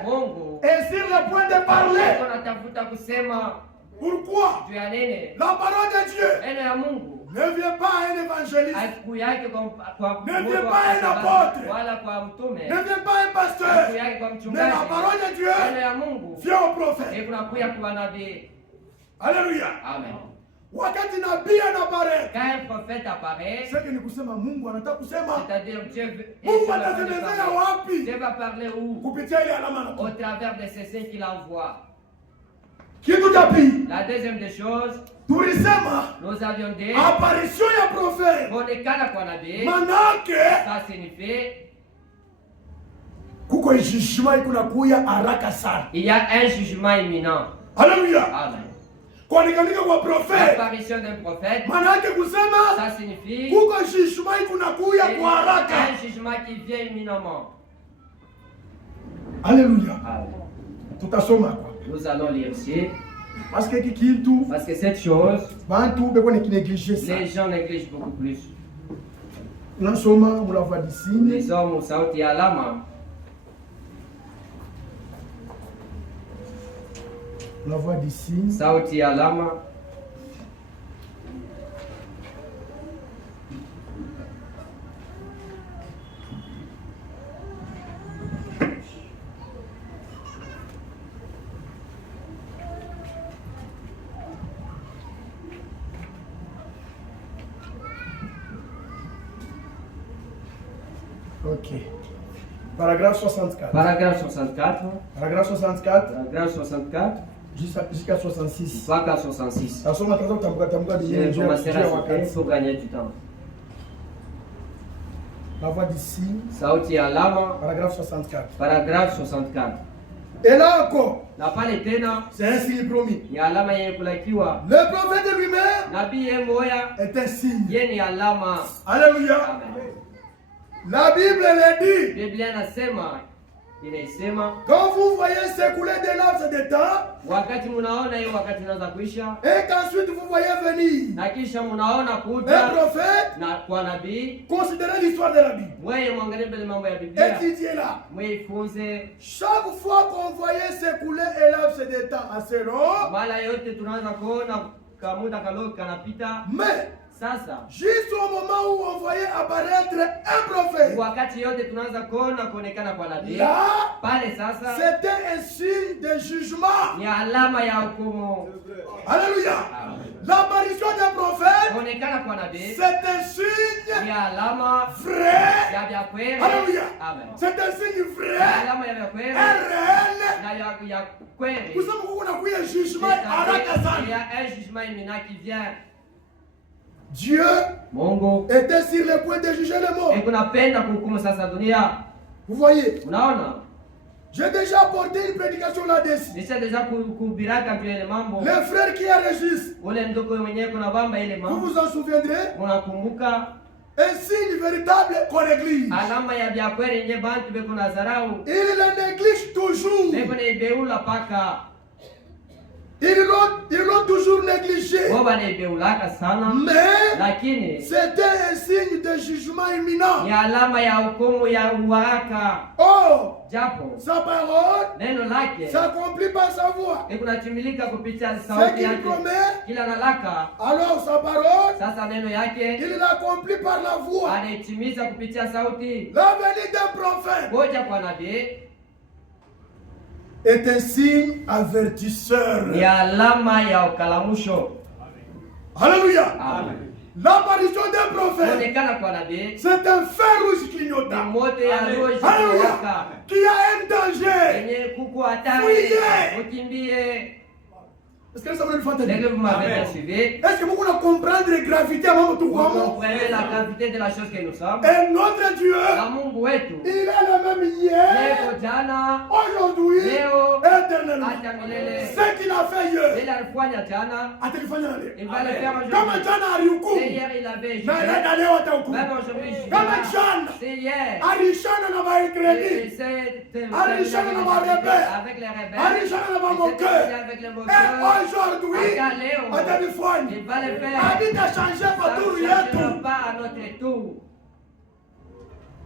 Mungu est sur le point de parler. anatafuta kusema Pourquoi? juu ya nini? La parole de Dieu Neno ya Mungu ne vient pas à un évangéliste, haikuu yake kwa Ne mtu viens wa pas un kutangaza, apôtre. wala kwa mtume, ne vient pas un haikuu pasteur, yake kwa mais mchungaji. la parole de Dieu Neno ya Mungu vient au prophète. kunakuya kwa nabii. Alléluia. Amen. Wakati nabii anapparaît, Quand un prophète apparaît, c'est que ni kusema Mungu anataka kusema. c'est-à-dire Dieu est Mungu sur le point de atasemezea parler. wapi? Dieu va parler où? Kupitia ile alama Au na travers de ces signes qu'il envoie. kitu cha pili. La deuxième des choses, Tulisema nous avions dit apparition ya prophète. kuonekana kwa nabii, Manake ça signifie kuko jugement ikunakuya haraka sana. il y a un jugement imminent. Alléluia. Amen. Kuonekanika kwa prophète L'apparition d'un prophète, manake kusema ça signifie kuko jugement ikunakuya kwa haraka. un jugement qui vient imminemment. Alléluia. Amen. Tutasoma kwa. Nous allons lire ici, Parce que hiki kitu parce que cette chose, bantu beko nekinegliger ça. les gens négligent beaucoup plus. Unasoma mula voix d'ici. Les hommes sauti ya alama, La voix d'ici. sauti ya alama. Ok. Paragraphe 64. Paragraphe 64, Paragraphe 64 paragraphe 64, jusqu'à 66. mpaka 66. Nasoma tazama tamka Je vais dunia commencer à wakati. citer pour gagner du temps. La voix d'ici. Sauti ya alama, Paragraphe 64. paragraphe 64. Et là encore, Na pale tena c'est un signe promis. ni alama yenye kulakiwa. Le prophète lui-même Nabii yeye moya est un signe. yeye ni alama. Alléluia. Amen. La Bible le dit. Biblia inaisema Quand vous voyez s'écouler des laps de temps, wakati munaona hiyo wakati unaanza kuisha, et qu'ensuite vous voyez venir na kisha munaona un kuja prophète, na kwa nabii, considérez l'histoire de la Bible. mweye mwangalie mbele mambo ya Biblia, Étudiez-la. mwifunze. Chaque fois qu'on voyait s'écouler un laps de temps assez long, Mara yote tunaanza kuona kamuda kaloki kanapita. mais Sasa juste au moment où on voyait apparaître un prophète, wakati yote tunaanza kuona kuonekana kwa nabii, là, pale sasa c'était un signe de jugement. ni alama ya hukumu. Alléluia. L'apparition d'un prophète, Kuonekana kwa nabii c'est un signe ni alama vrai. ya vya kweli. Alléluia. Amen. C'est un signe Ni vrai, alama ya vya kweli un réel. na ya kweli. Kusema kuko na kuya jugement haraka Il y sana. a un jugement imminent qui vient. Dieu Mungu était sur le point de juger les morts. kunapenda kuhukumu sasa dunia. Vous voyez, Unaona, j'ai déjà apporté une prédication là-dessus. nisha deja kuhubiraka juu ya ile mambo. Le frère qui enregistre, Ule ndugu mwenyewe kuna bamba ile vous mambo, vous en souviendrez, unakumbuka un signe véritable qu'on néglige. alama ya vya kweli yenye bantu beko na dharau, Il le néglige toujours. beko na ibeula paka Ils l'ont toujours négligé. wao banaibeulaka sana, Mais lakini c'était un signe de jugement imminent. ni alama ya hukumu ya uharaka. Oh, Japo sa parole neno lake s'accomplit par sa voix. kunatimilika kupitia Ce sauti qu'il yake promet, kila nalaka. alors sa parole, Sasa neno yake il l'accomplit par la voix. anaitimiza kupitia sauti. La venue d'un prophète Ngoja kwa nabii est un signe avertisseur. ni alama ya ukalamusho. Alléluia. Amen. L'apparition d'un prophète, Kuonekana kwa nabii c'est un fer rouge ni clignotant. moto ya roho Alléluia. iliyowaka Qui a un danger. yenye kuku hatari, Fuyez. ukimbie. Est-ce que ça va nous faire Est-ce que vous m'avez bien suivi? Est-ce que vous pouvez comprendre la gravité à mon tour? Vous comprenez la gravité de la chose que nous sommes? Et notre Dieu, Na Mungu wetu il est le même hier, leo, jana, aujourd'hui, leo, éternellement. hata milele. Ce qu'il a fait hier, Ile alifanya jana, atakifanya leo. il va le faire Kama aujourd'hui. jana C'est alihukumu, hier il avait na jugé. inaenda leo atahukumu. Même aujourd'hui, je Kama jana c'est hier. alishana na Et Waisraeli, c'est alishana na Warebeli, avec les rebelles. alishana na Il s'est Wamoqueurs. battu avec les Et moqueurs. aujourd'hui, atalifanya. Il va le faire. Habitachangé Ça paturu ne changera yetu. pas à notre tour.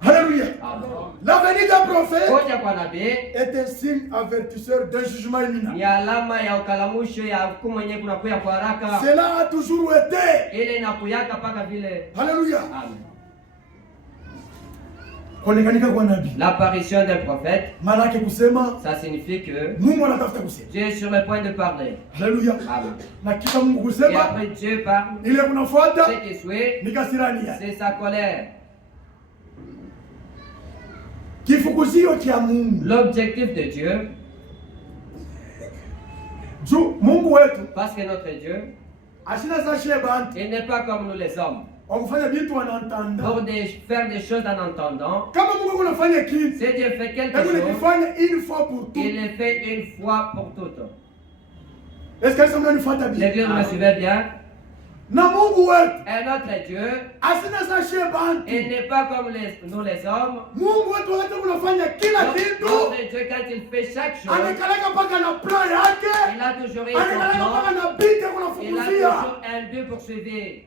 Alléluia. Amen. La venue d'un prophète Kuja kwa nabii est un signe avertisseur d'un jugement imminent. ni alama ya ukalamusho ya hukumu yenyewe kunakuya kwa haraka. Cela a toujours été. Ile inakuyaka mpaka vile. Alléluia. Amen. Kuonekanika kwa nabii. L'apparition d'un prophète, Maana yake kusema ça signifie que Mungu anatafuta kusema. Dieu est sur le point de parler. Alléluia. Amen. Na kisha Mungu Et kusema après Dieu parle, ile kunafuata ce qui suit, ni kasirani yake. c'est sa colère. Kifukuzio cha Mungu. L'objectif de Dieu, Juu Mungu wetu parce que notre Dieu, ashina za sheba il n'est pas comme nous les hommes. wakufanya vitu wanaantanda. Pour faire des choses en entendant, Kama Mungu unafanya kitu, si Dieu fait quelque hebu chose, nikifanya une fois pour tout. il le fait une fois pour toutes. Est-ce que ça mnanifuata bien? L'église me suivait bien. Na Mungu wetu Et notre Dieu, asina za sheba il n'est pas comme nous les hommes. Mungu wetu wakati unafanya kila kitu Notre Dieu, quand il fait chaque chose, anakaleka mpaka na plan yake, il a toujours eu son anakaleka plan. mpaka na bite Il a kunafukuzia. toujours un but pour suivre.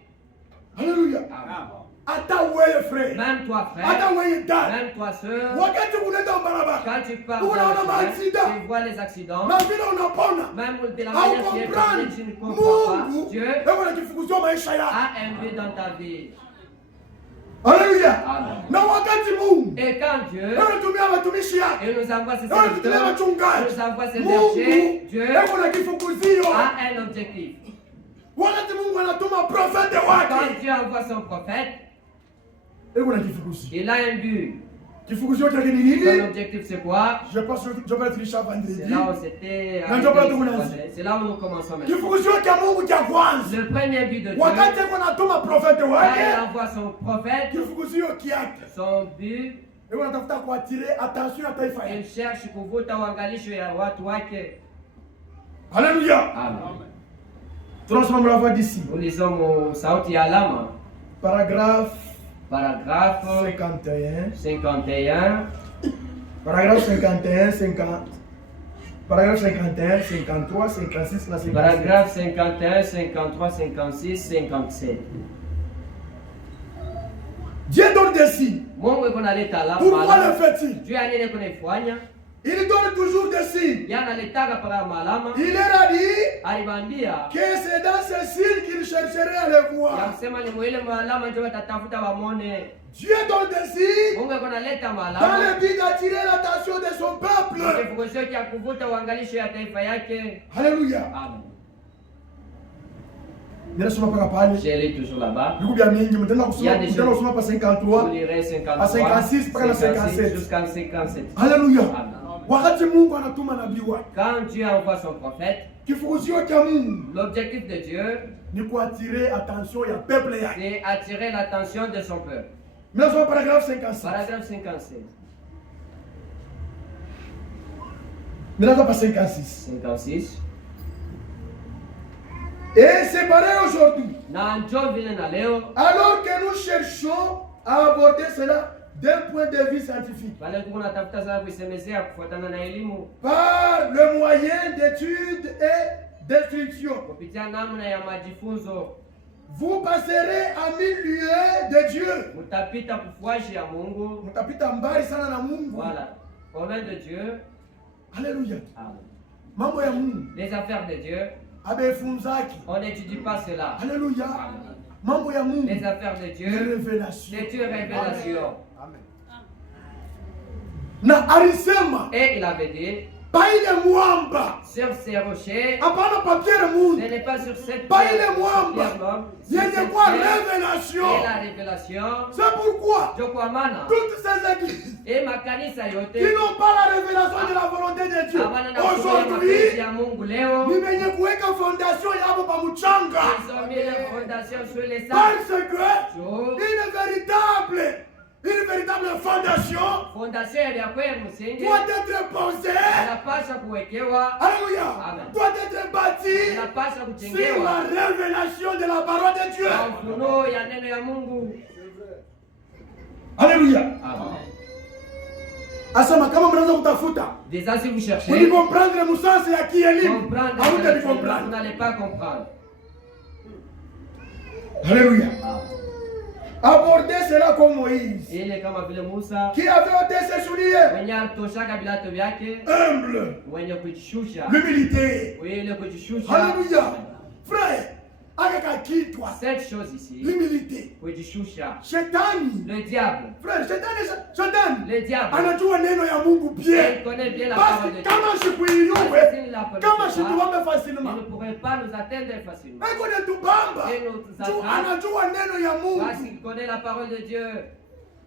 Haleluya. Amen. Hata wewe frère, Même toi, hata frère, wewe dada, même toi, sœur, wakati unaenda barabara quand tu pars unaona dans le chemin, maaksida tu vois les accidents, na vile unapona même de la au manière que tu es parlé, tu ne comprendre comprends pas. Mungu Dieu wewe unakifukuzia maisha yako. a un but dans ta vie. Haleluya. Amen. Na wakati Mungu Et quand Dieu anatumia watumishi yake, il nous envoie ses anatumia serviteurs, il wachungaji, nous envoie ses Mungu bergers, Dieu wewe unakifukuzio. a un objectif. Wakati Mungu anatuma profete Quand wake, Dieu envoie son prophète, wewe unakifukuzio. il a un but. Kifukuzio chake ni Son nini? objectif c'est quoi? Je pense que je vais être Richard vendredi. C'est là où c'était. Na ndio bado unaanza. C'est là où nous commençons maintenant. Kifukuzio cha Mungu cha kwanza. Le premier but de Dieu, Wakati ako anatuma profete quand il wake, envoie son prophète, kifukuzio kiake. son but, Wewe unatafuta kuatire attention ya taifa il yake. cherche kuvuta uangalisho ya watu wake. Haleluya. Amen. Tunasoma mlava d'ici. Nous lisons sauti ya alama, Paragraphe paragraphe 51. 51, Paragraphe 51, 50. Paragraphe 51, 53, 56 na 57. paragraphe 51, 53, 56, 57. Dieu donne des signes. Mungu iko naleta Pourquoi le alama. fait-il? Juu ya nini kunaifanya? Il donne toujours des signes. Yanaletaka para malama. Il leur a dit Alibambia que c'est dans ces signes qu'il chercherait à les ya voir. kusema ni mwile malama ndio watatafuta wamone. Dieu donne des signes Mungu iko naleta dans malama. le but d'attirer l'attention de son peuple. Kifukuzio cha kuvuta uangalisho ya taifa yake. Alléluia. Amen. Ninasoma mpaka pale. Je lis toujours là-bas. Ndugu bya mingi mtenda Il y a des kusoma kusoma pa Vous 53. lirez 53, À 56, mpaka na 57. jusqu'à 57. Haleluya. Amen. Wakati Mungu anatuma nabii wake, Quand Dieu envoie son prophète, kifukuzio cha Mungu l'objectif de Dieu, ni kuatire attention ya peuple yake. c'est attirer l'attention de son peuple. Ninasoma paragraphe 56. Paragraphe 57. Ninasoma pa 56. 56. Et c'est pareil aujourd'hui. Na njoo vile na leo, Alors que nous cherchons à aborder cela d'un point de vue scientifique, pale kuna tafuta sana kuisemezea kufuatana na elimu par le moyen d'études et d'instruction, kupitia namna ya majifunzo, vous passerez à 1000 lieues de Dieu. mtapita kufuashi ya Mungu. Mtapita mbali sana na Mungu. Voilà. Au nom de Dieu, Haleluya. amen. Mambo ya Mungu Les affaires de Dieu, amefunzaki. on n'étudie pas cela. Haleluya. Amen. Mambo ya Mungu Les affaires de ni Dieu, révélation. c'est une révélation. Na alisema Et il avait dit, paile mwamba. Sur ces rochers, Hapana papier ce mungu. n'est pas sur cette Paile pierre, mwamba. sur Yenye cette kwa pierre révélation. et la révélation. C'est pourquoi Jo kwa maana toutes ces églises e makanisa qui yote n'ont pas la révélation de la volonté de Dieu hawana na mapenzi aujourd'hui ya Mungu leo, ni venye kuweka fondation yabo pa mchanga. ils ont mis les fondations sur les sables. Parce que Jo une véritable fondation fondation ya kweli msingi doit être posée. inapaswa kuwekewa, Alléluia. Amen. Doit être bâtie inapaswa sur kujengewa la révélation de la parole de Dieu. kwa ufunuo ya neno ya Mungu. Alléluia. Amen. Asema kama mnaweza kutafuta Déjà si vous cherchez ulikomprendre musansi ya kielimu comprendre, au vous utalikomprendre. n'allez pas comprendre. Alléluia. Aborder cela comme Moïse Ile kama vile Musa qui avait ôté ses souliers. mwenye alitoshaka vilato vyake, Humble. mwenye kujishusha, L'humilité. ile kujishusha. Alléluia. Frère, akakakitwa. Cette chose ici, L'humilité. kujishusha. Shetani. Le diable, Frère, shetani le diable, anajua neno ya Mungu il bien. connaît bien la Basi parole de Dieu. kama Parce sikuinuwe, que s'il la connaît kama pas, situwame il facilement. ne pourrait pas nous atteindre facilement. Eko netubamba. Et nous Tu anajua neno ya Parce Mungu. qu'il connaît la parole de Dieu.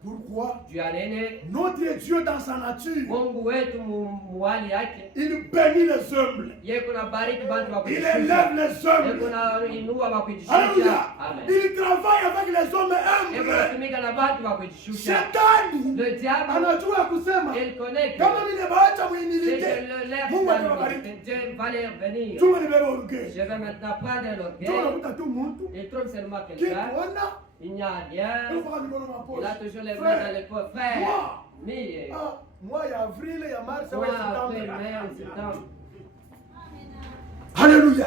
Pourquoi? Dieu anene Notre Dieu dans sa nature, Mungu wetu muhali yake, il bénit les humbles. yeye kuna bariki bantu wa Il kujishusha, élève les yeye humbles. kuna inua wa kujishusha. Alléluia. Amen. Il travaille avec les hommes Yeye humbles. kunatumika na bantu wa kujishusha. Shetani Le diable, anajua kusema il connaît que kama ninebaacha si muhimilite, je le laisse Mungu dans atawabariki. l'humilité, Dieu va les bénir. Chuma nibebe orgueil. Je vais maintenant prendre Ndio l'orgueil. unakuta tu mtu Il trouve seulement quelqu'un, kikuona il n'y a rien, unakuwa mikono il a mapochi. toujours les mains dans les poches. Frère, Moi, mais moi ya avril ya mars moi, ya après, septembre. mai, en septembre, Alléluia.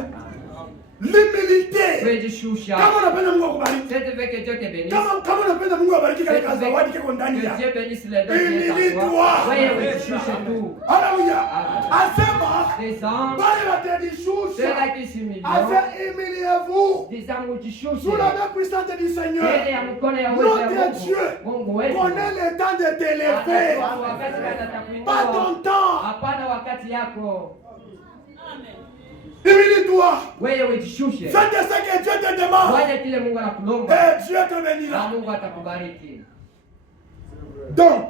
L'humilité. kujishusha. Kama unapenda Mungu akubariki. Si tu veux que Dieu te bénisse, Kama unapenda Mungu abariki si tu katika veux zawadi kiko ndani que ya. Dieu bénisse les dons qui est en Humilie-toi. toi, wewe ujishushe tu. Haleluya. Amen. Asema Descends, bali watadishusha. ceux-là qui s'humilient, Asa humiliez-vous. disant mujishushe. Sous la main puissante du Seigneur. Mbele ya mkono ya uwezo ya Notre Dieu Mungu wetu. connaît le temps de t'élever. Anajua wakati gani atakuinua. Pas ton temps. Hapana wakati yako. Humilie-toi. Wewe ujishushe. Fais de ce que Dieu te demande. Fanya kile Mungu anakulomba Et Dieu te na bénira. Mungu atakubariki. Donc,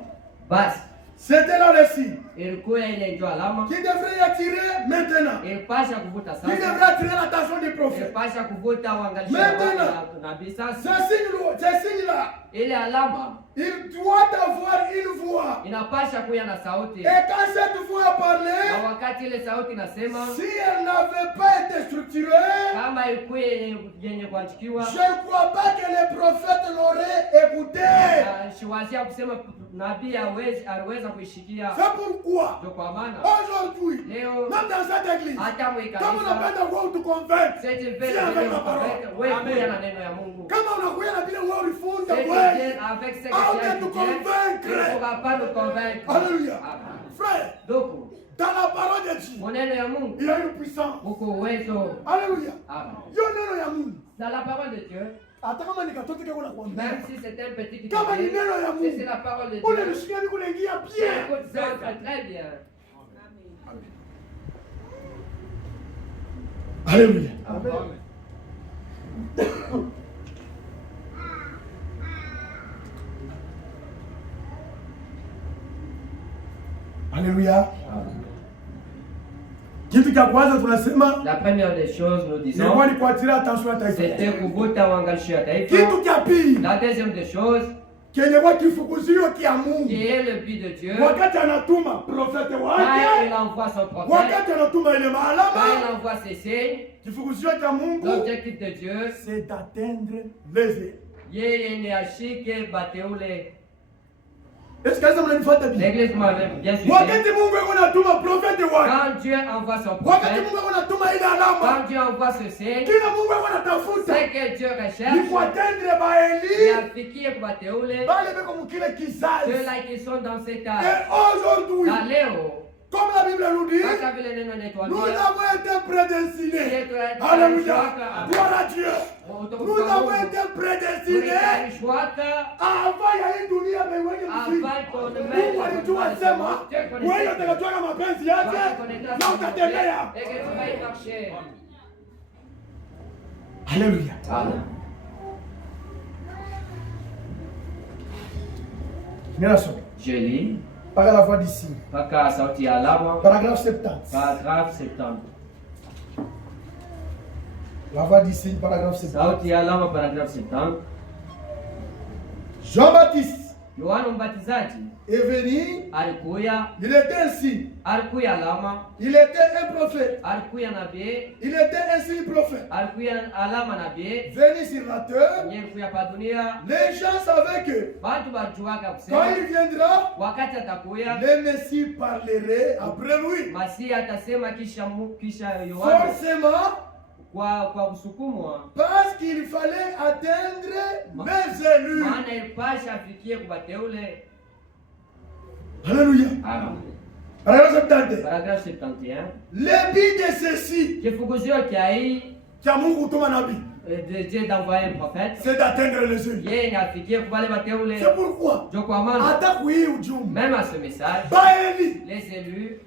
Basi c'était là le signe ilikuwa ile ndio alama qui devrait attirer maintenant. ilipasha kuvuta Qui sasa, devrait attirer l'attention du prophète. ilipasha kuvuta uangalisho Maintenant. wa nabii Ce sasa. signe-là, Ile alama il doit avoir une voix. inapasha kuya na sauti, Et quand cette voix parlait, na wakati ile sauti inasema, si elle n'avait pas été structurée, kama ilikuwa yenye kuandikiwa, je ne crois pas que les prophètes l'auraient écouté. shiwazia kusema nabii aliweza kuishikia. C'est pourquoi, Ndio kwa maana aujourd'hui, leo même dans cette église, hata comme on mwikanisa appelle quoi te convaincre, sete viens vile avec la parole. wewe kuja na neno ya Mungu. Kama unakuya na vile wewe ulifunza Sete kweli, vile avec ce Ah, que on te convaincre. il ne pourra pas nous convaincre. Alléluia. Amen. Frère, Donc, dans la parole de Dieu, maneno ya Mungu il y a une puissance. uko uwezo. Alléluia. Amen. Yo neno ya Mungu. Dans la parole de Dieu, Hata kama nikatoka kuna kuambia. même si c'est un petit qui Kama ni te neno ya dit, c'est Mungu. la parole de Ule Dieu. nishikia ni kuingia bien. Écoute ça, c'est très bien. Alléluia. Amen. Alléluia. Kitu cha kwanza tunasema La première des choses, nous disons, ilikuwa ni kuatilia attention ya taifa. c'était kuvuta uangalisho ya taifa. Kitu cha pili La deuxième des choses, kenye kwa kifukuzio kia Mungu. qui est le but de Dieu, Wakati anatuma profete quand il wake, envoie son prophète, wakati anatuma ile quand il maalama, envoie ses signes, kifukuzio cha Mungu l'objectif de Dieu, c'est d'atteindre les élus. yeye ni ashike bateule. Est-ce que ça mnanifuata bien? L'église m'avait bien suivi. Wakati Mungu yuko anatuma profete wake, Quand Dieu envoie son wakati prophète, Mungu yuko anatuma ile alama, quand Dieu envoie ce signe, kila Mungu yuko anatafuta ce que Dieu ni recherche, kuatendre ni baeli afikie kwa bateule, bale beko mukile kizazi. ceux-là qui sont dans cet âge. Et aujourd'hui, Na leo, Comme la Bible nous dit, Kama vile neno nous linatuambia, avons été prédestinés. Alléluia. Gloire à Dieu. Nous avons été prédestinés. Avant ya hii dunia mwenye mziki. Mungu alijua sema wewe utakatoa mapenzi yake na utatembea. Alléluia. Amen. Je lis Par la voix d'ici. mpaka sauti ya alama, Paragraphe 70. paragraphe 70. La voix d'ici, paragraphe 70. Sauti ya alama, paragraphe 70. Jean-Baptiste Yohana Mbatizaji est venu. alikuya, Il était ainsi. alikuya alama, Il était un prophète. alikuya nabii, Il était ainsi un prophète. alikuya alama nabii, Venu sur la terre. mwenye alikuya pa dunia. Les gens savaient que Watu bajuaka quand kusema il viendra, wakati atakuya le Messie parlerait après lui. Masihi atasema kisha Yohana Forcément, kwa kusukumwa, parce qu'il fallait atteindre mes élus. maana ilipasha afikie kubateule. Alléluia. Amen. Paragraphe 70. Paragraphe 71. Le but de ceci, Kifuguzio kia hii kia Mungu kutuma nabii, de Dieu d'envoyer un prophète, c'est d'atteindre les élus. yeye ni afikie kubale bateule. C'est pourquoi, Jo kwa maana hata kuhii ujumbe, même à ce message, baeli, les élus,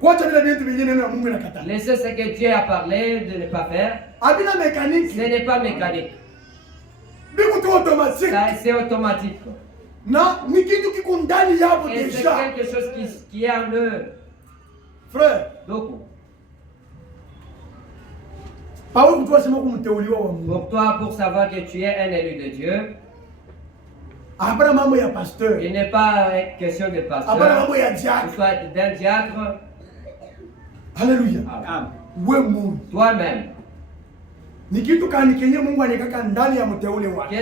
kuacha vile vitu vingine neno ya Mungu inakataa. laissez ce que Dieu a parlé de ne pas faire. Habina Ce mécanique, n'est pas mécanique, biku tu automatique. ça c'est automatique. Na ni kitu kiko ndani yako Et c'est deja. quelque chose qui est en eux. Frère, Donc, Paulo kutoa sema kumteuliwa wa Mungu. pour toi, pour savoir que tu es un élu de Dieu, Hapana mambo ya pasteur. il n'est pas question de Hapana pasteur, mambo ya que tu diacre. sois d'un diacre. Alléluia. Amen. We Mungu. Toi-même, Ni kitu kani kenye Mungu anekaka ndani ya mteule wake.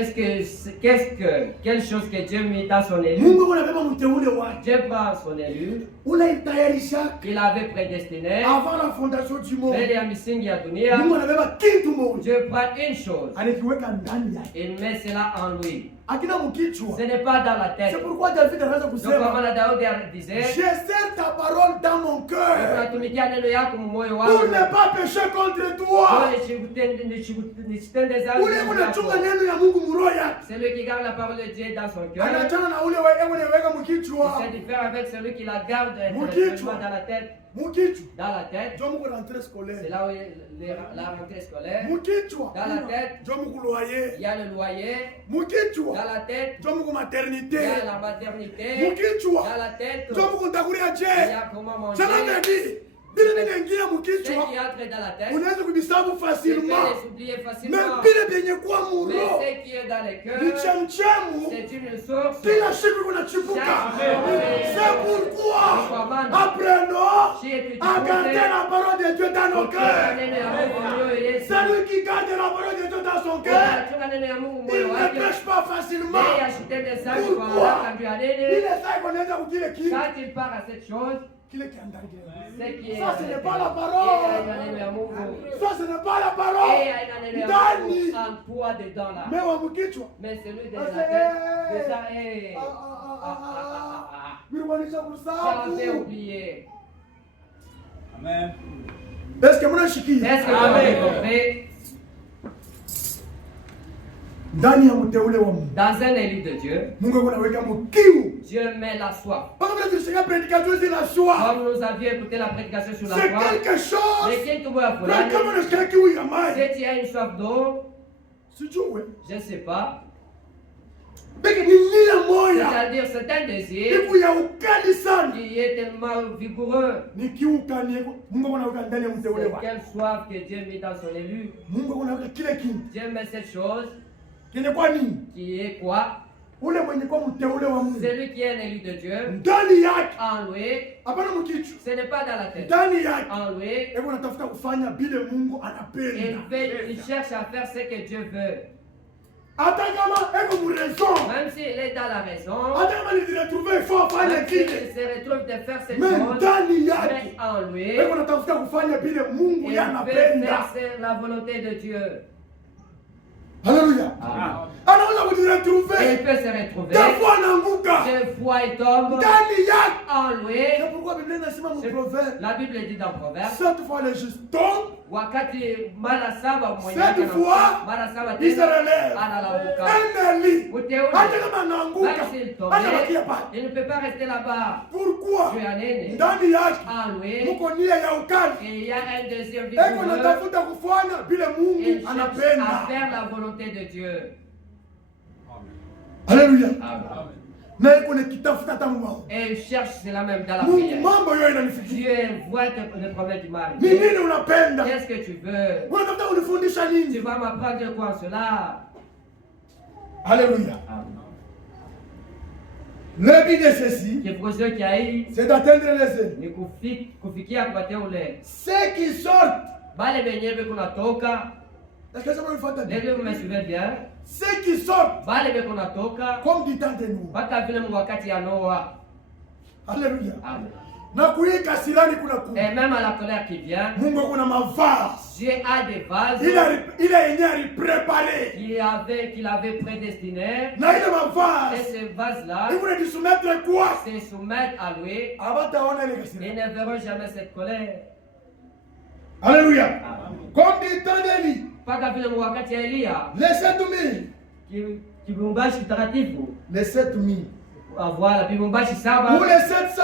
quelle chose que Dieu mit dans son élu? Mungu anabeba mteule wake. Dieu prend son élu, Unaitayarisha il avait prédestiné, avant la fondation du monde. mbele ya misingi ya dunia. Mungu anabeba kitu moja. Dieu prend une chose, Anakiweka ndani yake. il met cela en lui. Akina mkichwa. Ce n'est pas dans la tête. C'est pourquoi David anaweza Donc, kusema, comme Daudi disait, je sers ta parole dans mon cœur unatumikia neno yako moyo pour wangu. ne pas pécher contre toi. Nisitende dhambi Ule mbele unachunga yako. neno ya Mungu muroho yake. Celui qui garde la parole de Dieu dans son cœur, Anachana na ule wewe unaweka mkichwa. c'est différent avec celui qui la garde Mkichwa. dans la tête. Mkichwa. Dans la tête, Ndio Mungu rentrée c'est scolaire. là où est la rentrée scolaire. Mkichwa. Dans la tête, Ndio Mungu loyer. il y a le loyer. Mkichwa. Dans la tête, Ndio Mungu il y maternité. a la maternité. Mkichwa. Dans la tête, Ndio Mungu ndakulia il y je. a comment manger. Cela veut dire bila ninaingia Ce mkichwa qui entre dans la tête, unaweza kubisabu tu peux facilement. les oublier Mais facilement. vile vyenye kuwa Mais muroho ce qui est dans les ni cœurs, chemchemu c'est une source. kila siku kunachipuka. C'est pourquoi Amen. apprenons Si tu à garder la parole de Dieu dans nos cœurs. Celui qui garde la parole de Dieu dans son cœur, il ne pêche pas facilement. Pourquoi? Il essaie connaître où qu'il est qui. Quand il part à cette chose, Qu'il est qui en dargue. c'est qui est. Ça, ce n'est pas la parole. Ça, ce n'est pas la parole. Ndani. En toi dedans là. Mais wa mkichwa. Mais celui de la tête, de ça est. Mirwanisha J'avais kusabu. oublié. Amen. Est-ce que mnashikia? Est-ce que vous avez compris? Ndani ya mteule wa Mungu. Dans un élu de Dieu, Mungu anaweka mkiu. Dieu met la soif. Parce que tulisikia prédication sur la soif. Comme nous avions écouté la prédication sur la C'est soif, quelque chose. mais kitu bora Mais fulani, kama unasikia kiu ya maji. si tu as une soif d'eau, Sijui. je ne sais pas, Beki ni nia moya. c'est-à-dire c'est un désir Iku ya ukali sana. qui est tellement vigoureux. Ni kiu kani Mungu anaweka ndani ya mteule C'est wake. quelle soif que Dieu met dans son élu. Mungu anaweka kile kitu. Dieu met cette chose Kile kwa nini? qui est quoi? Ule mwenye kwa mteule wa Mungu. Celui qui est un élu de Dieu, Ndani yake. en lui, Hapana mkichwa. ce n'est pas dans la tête. Ndani yake. En lui, Hebu natafuta kufanya bile Mungu anapenda. il cherche à faire ce que Dieu veut. Hata kama eko mraison. Même s'il est dans la raison, Hata kama niliretrouver faut afanye même s'il kile. se retrouve de faire cette Mais chose, ndani mais yake. en lui, Eko natafuta kufanya bile Mungu il veut yanapenda. faire la volonté de Dieu. Haleluya. Amen. Anaweza kujiretrouver Et il peut se retrouver. des fois anaanguka Des fois il tombe ndani yake. en lui. C'est pourquoi Biblia inasema mu Proverbe, La Bible dit dans Proverbe, 7 fois le juste tombe, wakati mara saba mwenye Cette fois, mara saba il se tena relève. analamuka. Un Eli, Uteule, hata kama anaanguka, même s'il anabakia pale. tombait, il ne peut pas rester là-bas. Pourquoi? Tu as nini? Ndani yake En lui, muko nia ya ukali. et il y a un désir Eko vigoureux. natafuta kufanya vile Il Mungu cherche à anapenda. faire la volonté de Dieu. Haleluya. Amen. Na eko nikitafuta hata Mungu. Et il cherche cela même dans la Mungu prière. mambo yote inanifikia. Dieu voit les problèmes du mari. Ni nini unapenda? Qu'est-ce que tu veux? Unatafuta kunifundisha Tu nini? vas m'apprendre quoi en cela? Haleluya. Amen. Le but de ceci, Kifukuzo kia hii c'est d'atteindre les ailes. ni kufikia kupatia ule. Ceux qui sortent, Bale benyewe kunatoka. est-ce que ça va me faire Leo entendre? mmesikia bien? Ceux qui sortent, Bale be kunatoka comme du temps de nous. mpaka vile wakati ya Noa. Haleluya. Amen. Na kuika silani kuna ku. Et même à la colère qui vient, Mungu kuna mavazi. Dieu a des vases Il a yenye préparé. qu'il avait prédestinés. Na ile Et mavazi, ces vases-là il voulait soumettre quoi? se soumettent à lui. Abataona ile Ils kasirani. ne verront jamais cette colère. Alléluia. Amen. Comme du temps d'Élie, Mpaka vile wakati ya Elia les 7000. kibumbashi takatifu. Les 7000. Voilà, kibumbashi Ou saba les 700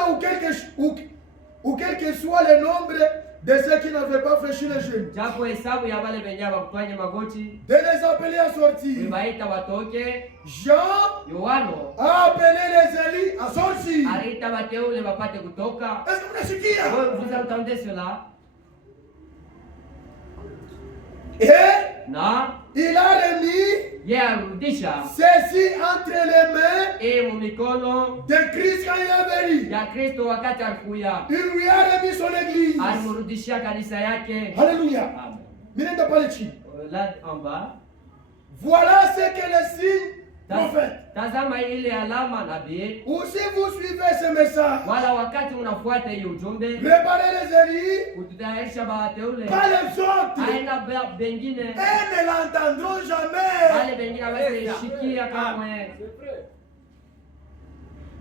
ou quel que soit le nombre de ceux qui n'avaient pas franchi le jeûne. japo hesabu ya wale wenye wakutwanye magoti, De les appeler à sortir. iwaita watoke. Jean Yohano a appelé les Élis à sortir. aliita wateule wapate kutoka. Est-ce que vous nasikia? Vous entendez cela? Et Na il a remis yeye arudisha ceci entre les mains mumikono de Christ quand il est venu. ya Kristo wakati alikuya, Il lui a remis son église. alimrudishia kanisa yake. Alléluia. Amen. Mirenda pale chini. Là en bas, Voilà ce que les signes prophètes. tazama ile alama nabii. Ou si vous suivez ce message, Wala wakati unafuata hiyo ujumbe, préparez les Élis, kututayarisha wateule, pas les autres. aina bengine Elles ne l'entendront jamais. wale bengine hawataishikia kamwe.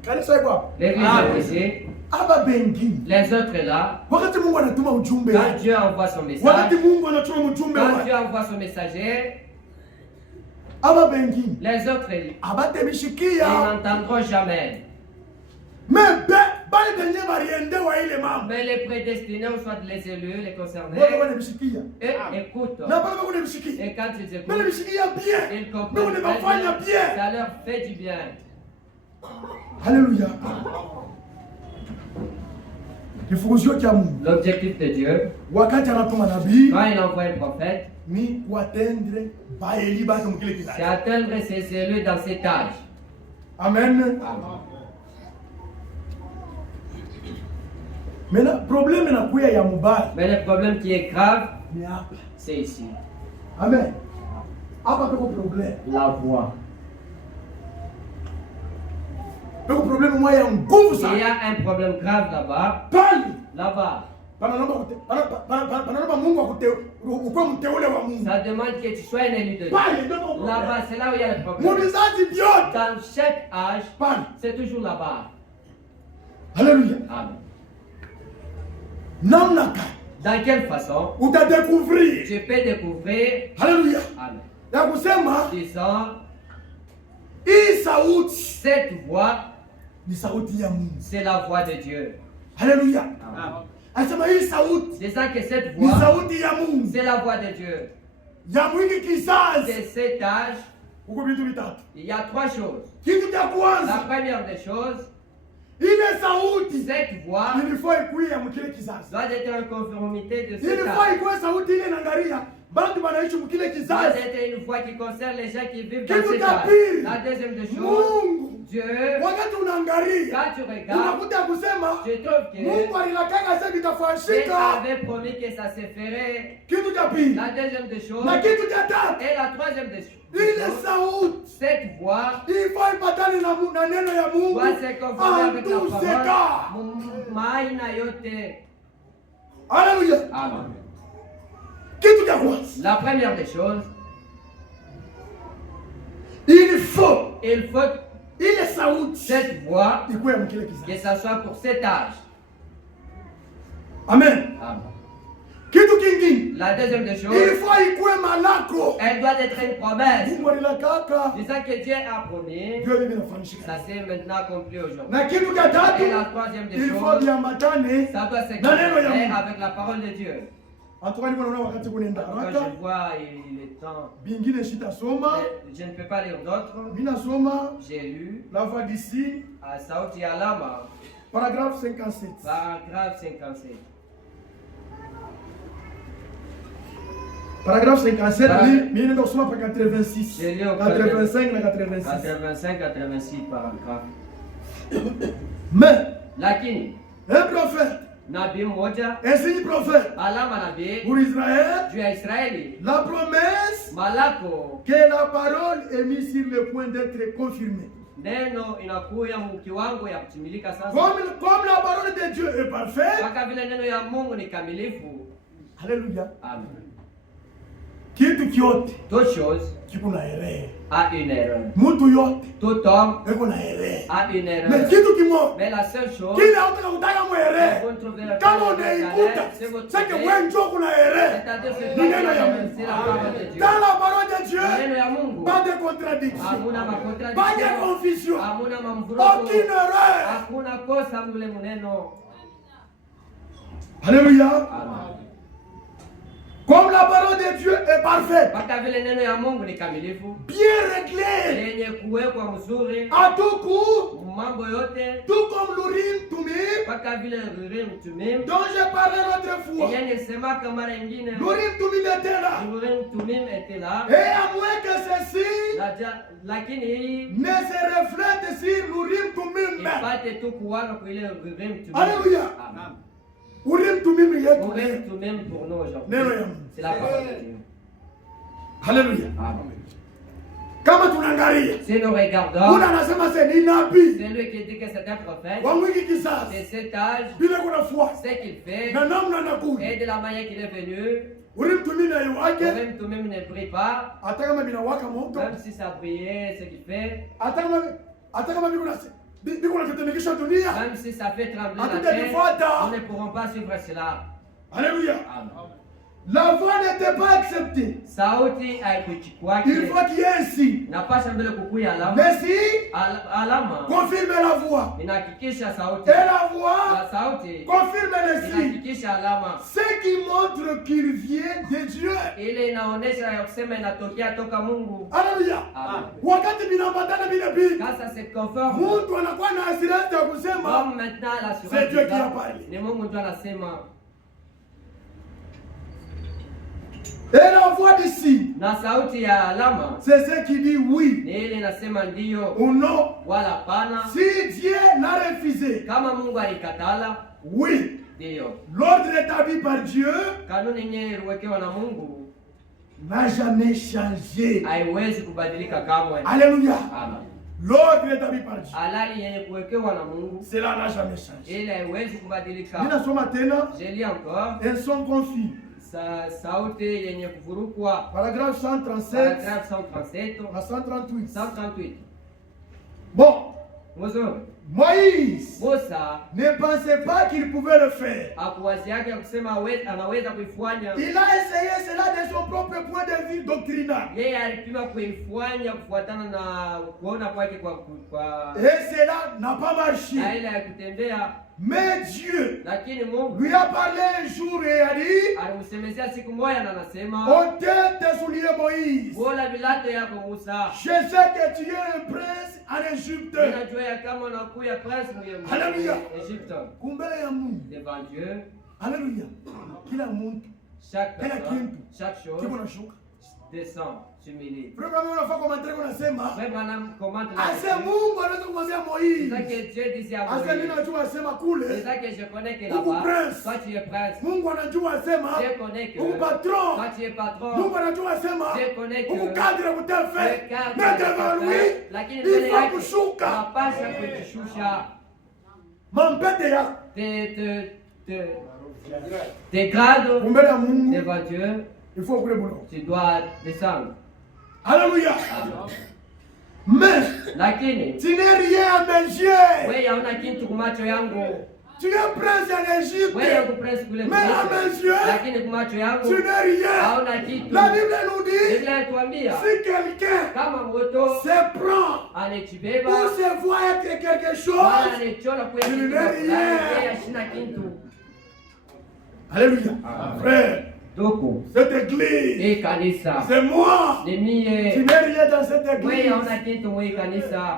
Kanisa iko hapa. L'église ici, Aba bengi. les autres là, Wakati Mungu anatuma ujumbe, quand Dieu envoie son wakati message, Mungu anatuma ujumbe quand Dieu wa envoie son messager, aba bengi. les autres, ils Abatemishikia. n'entendront jamais. Mais bali benye bariende wa ile mambo. Mais les prédestinés, ou soit les élus, les concernés, Wao wananishikia. eux écoutent. Na bali bako nishikia. Et quand ils Bali écoutent, nishikia bien. ils Mungu comprennent ni très mafanya bien. bien. Ça leur fait du bien. Alléluia. Kifukuzio cha Mungu. L'objectif de Dieu, Wakati anatuma nabii quand il envoie un prophète, ni kuatendre baeli bake mkile c'est kizazi. atteindre ses élus dans cet âge. Amen. Amen. Maintenant problème inakuya ya mubaya Mais le problème qui est grave, ni hapa. c'est ici. Amen. Hapa peko problème. La voix. Peko problème moya ya nguvu Il y sana. a un problème grave là-bas. Pali. Là-bas. Panaomba Mungu ukuwe mteule wa Mungu. Ça demande que tu sois un élu de Dieu. Pale ndio problème. Là-bas, c'est là où il y a le problème. Mulizaji vyote. Dans chaque âge, Pale. c'est toujours là-bas. Alléluia. Amen. Namna gani Dans quelle façon utadécouvrir. tu peux découvrir, Haleluya. Amen, Ya kusema disant, hii sauti cette voix, ni sauti ya Mungu. c'est la voix de Dieu. Haleluya. Amen. Anasema hii sauti Disant que cette ni voix, sauti ya Mungu. c'est la voix de Dieu. Ya mwingi kizazi. C'est cet âge, Huko vitu vitatu. il y a trois choses. Kitu cha La kwanza, première des choses, ile sauti cette voix ilifaa ikuwe ya mkile kizazi. doit être en conformité de cet Ilifaa âge. ikuwe sauti ile inaangalia bantu banaishi mkile Doit kizazi. être une voix qui concerne les gens qui vivent dans Kitu cet cha âge. pili, La deuxième des choses, Mungu Dieu, wakati unaangalia quand tu regardes, unakuta kusema je trouve que Mungu alilakanga sasa Dieu vitafanyika. avait promis que ça se ferait. Kitu cha pili La deuxième des choses, na kitu cha tatu, et la troisième des ile choses, sauti cette voix ifai patane na neno ya Mungu. doit se conformer avec la Anduseka. parole. Maina yote. Haleluya. Amen. Kitu cha kwanza, La première des choses, il faut il faut ile sauti cette voix, ikuwe mkile que kizazi. ça soit pour cet âge. Amen. Amen. Kitu kingine, La deuxième des il choses, faut ikuwe malako. elle doit être une promesse. Mungu alilakaka. Disant que Dieu a promis, Ndio hivi nafanyika. ça s'est maintenant accompli aujourd'hui. Na kitu cha tatu, Et la troisième des il faut choses, viambatane. ça doit se Na neno ya connecter Mungu. avec la parole de Dieu. Antoine naona wakati kunaenda Quand haraka. je vois il est temps, Bingine shitasoma. je ne peux pas lire d'autres. Mimi nasoma J'ai lu la voix d'ici, à Sauti ya Alama, paragraphe 57. paragraphe 57. Paragraphe 57, Par- mimi nenda kusoma pa 86. J'ai lu au 85 na 86. 85-86 paragraphe. Mais Lakini un prophète, nabii mmoja, un signe prophète alama nabii pour Israël, juu ya Israeli, la promesse malako que la parole est mise sur le point d'être confirmée. neno inakuya mkiwango ya kutimilika sasa. Comme la parole de Dieu est parfaite, Kaka vile neno ya Mungu ni kamilifu. alléluia. Amen. Kitu kyote Toute chose kiko na erreur. a une erreur. Mtu yote Tout homme iko na erreur. a une Mais erreur. kitu kimoja Mais la seule chose, kile hutaka kutaka mu erreur. vous trouvez la Kama parole unaikuta, c'est votre c'est que idée. wewe njoo kuna erreur. C'est-à-dire c'est Ni neno ya Mungu. c'est la parole de Dieu. Dans la parole de Dieu, Neno ya Mungu. pas de contradiction, Hakuna pas de makontradiktion. confusion, Hakuna mamvuruko. aucune erreur. Hakuna kosa mule muneno. Alléluia. Amen. Comme la parole de Dieu est parfaite, Paka vile neno ya Mungu ni kamilifu, bien réglée, yenye kuwekwa mzuri, à tout coup, mambo yote, tout comme l'Urim Tumim, paka vile Urim Tumim, dont j'ai parlé l'autre fois. yenye semaka mara ingine, L'Urim Tumim était là. Urim Tumim était là, Et à moins que ceci lakini hii ne se reflète sur l'Urim Tumim. ipate tu kuwaka kwa ile Urim Tumim. Alléluia. Amen. Urim Tumim yetu. Urim Tumim pour nous aujourd'hui. Neno ya Mungu. C'est la parole de Dieu. Alléluia. Amen. Kama tunaangalia, Si nous regardons, kuna anasema c'est ni nabii. celui qui dit que c'est un prophète, Wa mwingi de kizazi. cet âge, Bila kuna fuasi. ce qu'il fait, Na namna nakuja. et de la manière qu'il est venu, Urim Tumim na yuake. Urim Tumim ne brille pas, Hata kama binawaka moto. même si ça brillait, ce qu'il fait, Hata kama biko natetemekisha dunia. même si ça fait trembler la Hatutavifuata. terre, nous ne pourrons pas suivre cela. Alléluia. Amen. La voix n'était pas acceptée. Sauti haikuchukua Il kile. faut qu'il y ait un signe. Napasha mbele kukuya alama. Mais si, Alama confirme la voix. inahakikisha sauti. Et la voix La sauti confirme le signe. inahakikisha alama. Ce qui montre qu'il vient de Dieu. Ile inaonesha ya kusema inatokea toka Mungu. Alléluia. Amen. Wakati binambatana vile vitu, Quand ça se conforme, mtu anakuwa na assurance ya kusema comme maintenant C'est Dieu qui a l'assurance parlé. ni Mungu ndio anasema. et la voix du signe, Na sauti ya alama c'est ce qui dit oui ni ile inasema ndiyo ou non. wala pana. Si Dieu l'a refusé, Kama Mungu alikatala, oui. ndiyo. L'ordre établi par Dieu Kanuni yenyewe iliwekewa na Mungu n'a jamais changé. haiwezi kubadilika kamwe. Alléluia. Amen. L'ordre établi par Dieu, Halali yenye kuwekewa na Mungu cela n'a jamais changé. ile haiwezi kubadilika. Ninasoma tena Je lis encore un son confus. sauti yenye kuvurukwa, Paragraphe 137 paragraphe 137 à 138. 138. Bon, Mzuri, Moïse Musa ne pensait pas qu'il pouvait le faire. hakuwaziake ya kusema anaweza kuifanya. Il a essayé cela de son propre point de vue doctrinal. Yeye alipima kuifanya kufuatana na kuona kwake kwa Et cela n'a pas marché. na ile ya kutembea, Mais Dieu lakini Mungu lui a parlé un jour et a dit, alimsemezea siku moja na anasema, ôtez tes souliers Moïse. bola vilato yako Musa, Je sais que tu es un prince en Égypte. ninajua ya kama unakuya prince Hallelujah. Egypte Kumbele ya Mungu. devant Dieu. Haleluya. Kila mtu Chaque Kila personne, kitu. chaque chose kiko na shuka. descend, s'humilie. Programme unafaa komantere unasema, Frère Branham commente ase là-dessus. Mungu anaweza kumwambia C'est ça Moïse. que Dieu disait à Ase mimi Moïse. najua asema C'est kule. ça que je connais que Huku là-bas, prince. toi tu es prince. Mungu anajua asema Je connais que huku patron. toi tu es patron. Mungu anajua asema Je connais que huku cadre le kutefe. cadre Mais devant lui, lakini il mbele faut yake kushuka. unapasha kujishusha. Mampete ya Tes grades kumbele ya Mungu. devant Dieu, Il faut kule bulo. tu dois descendre. Alléluia. Amen. Mais lakini tu n'es rien à mes yeux. wewe hauna kitu kwa macho yangu. Tu es prince en Égypte, Wewe uko prince kule mais à mes yeux, lakini kwa macho yangu tu n'es rien. hauna kitu. La Bible nous dit, Biblia inatuambia si quelqu'un kama moto se prend anajibeba ou se voit être quelque wala chose, anachola kwa tu kitu n'es fulani, rien. yeye hashina kitu. Alléluia. Frère, Tuko cette église, hii kanisa c'est moi. ni Tu mie. n'es rien dans cette Wewe église. hauna kitu mwa hii kanisa.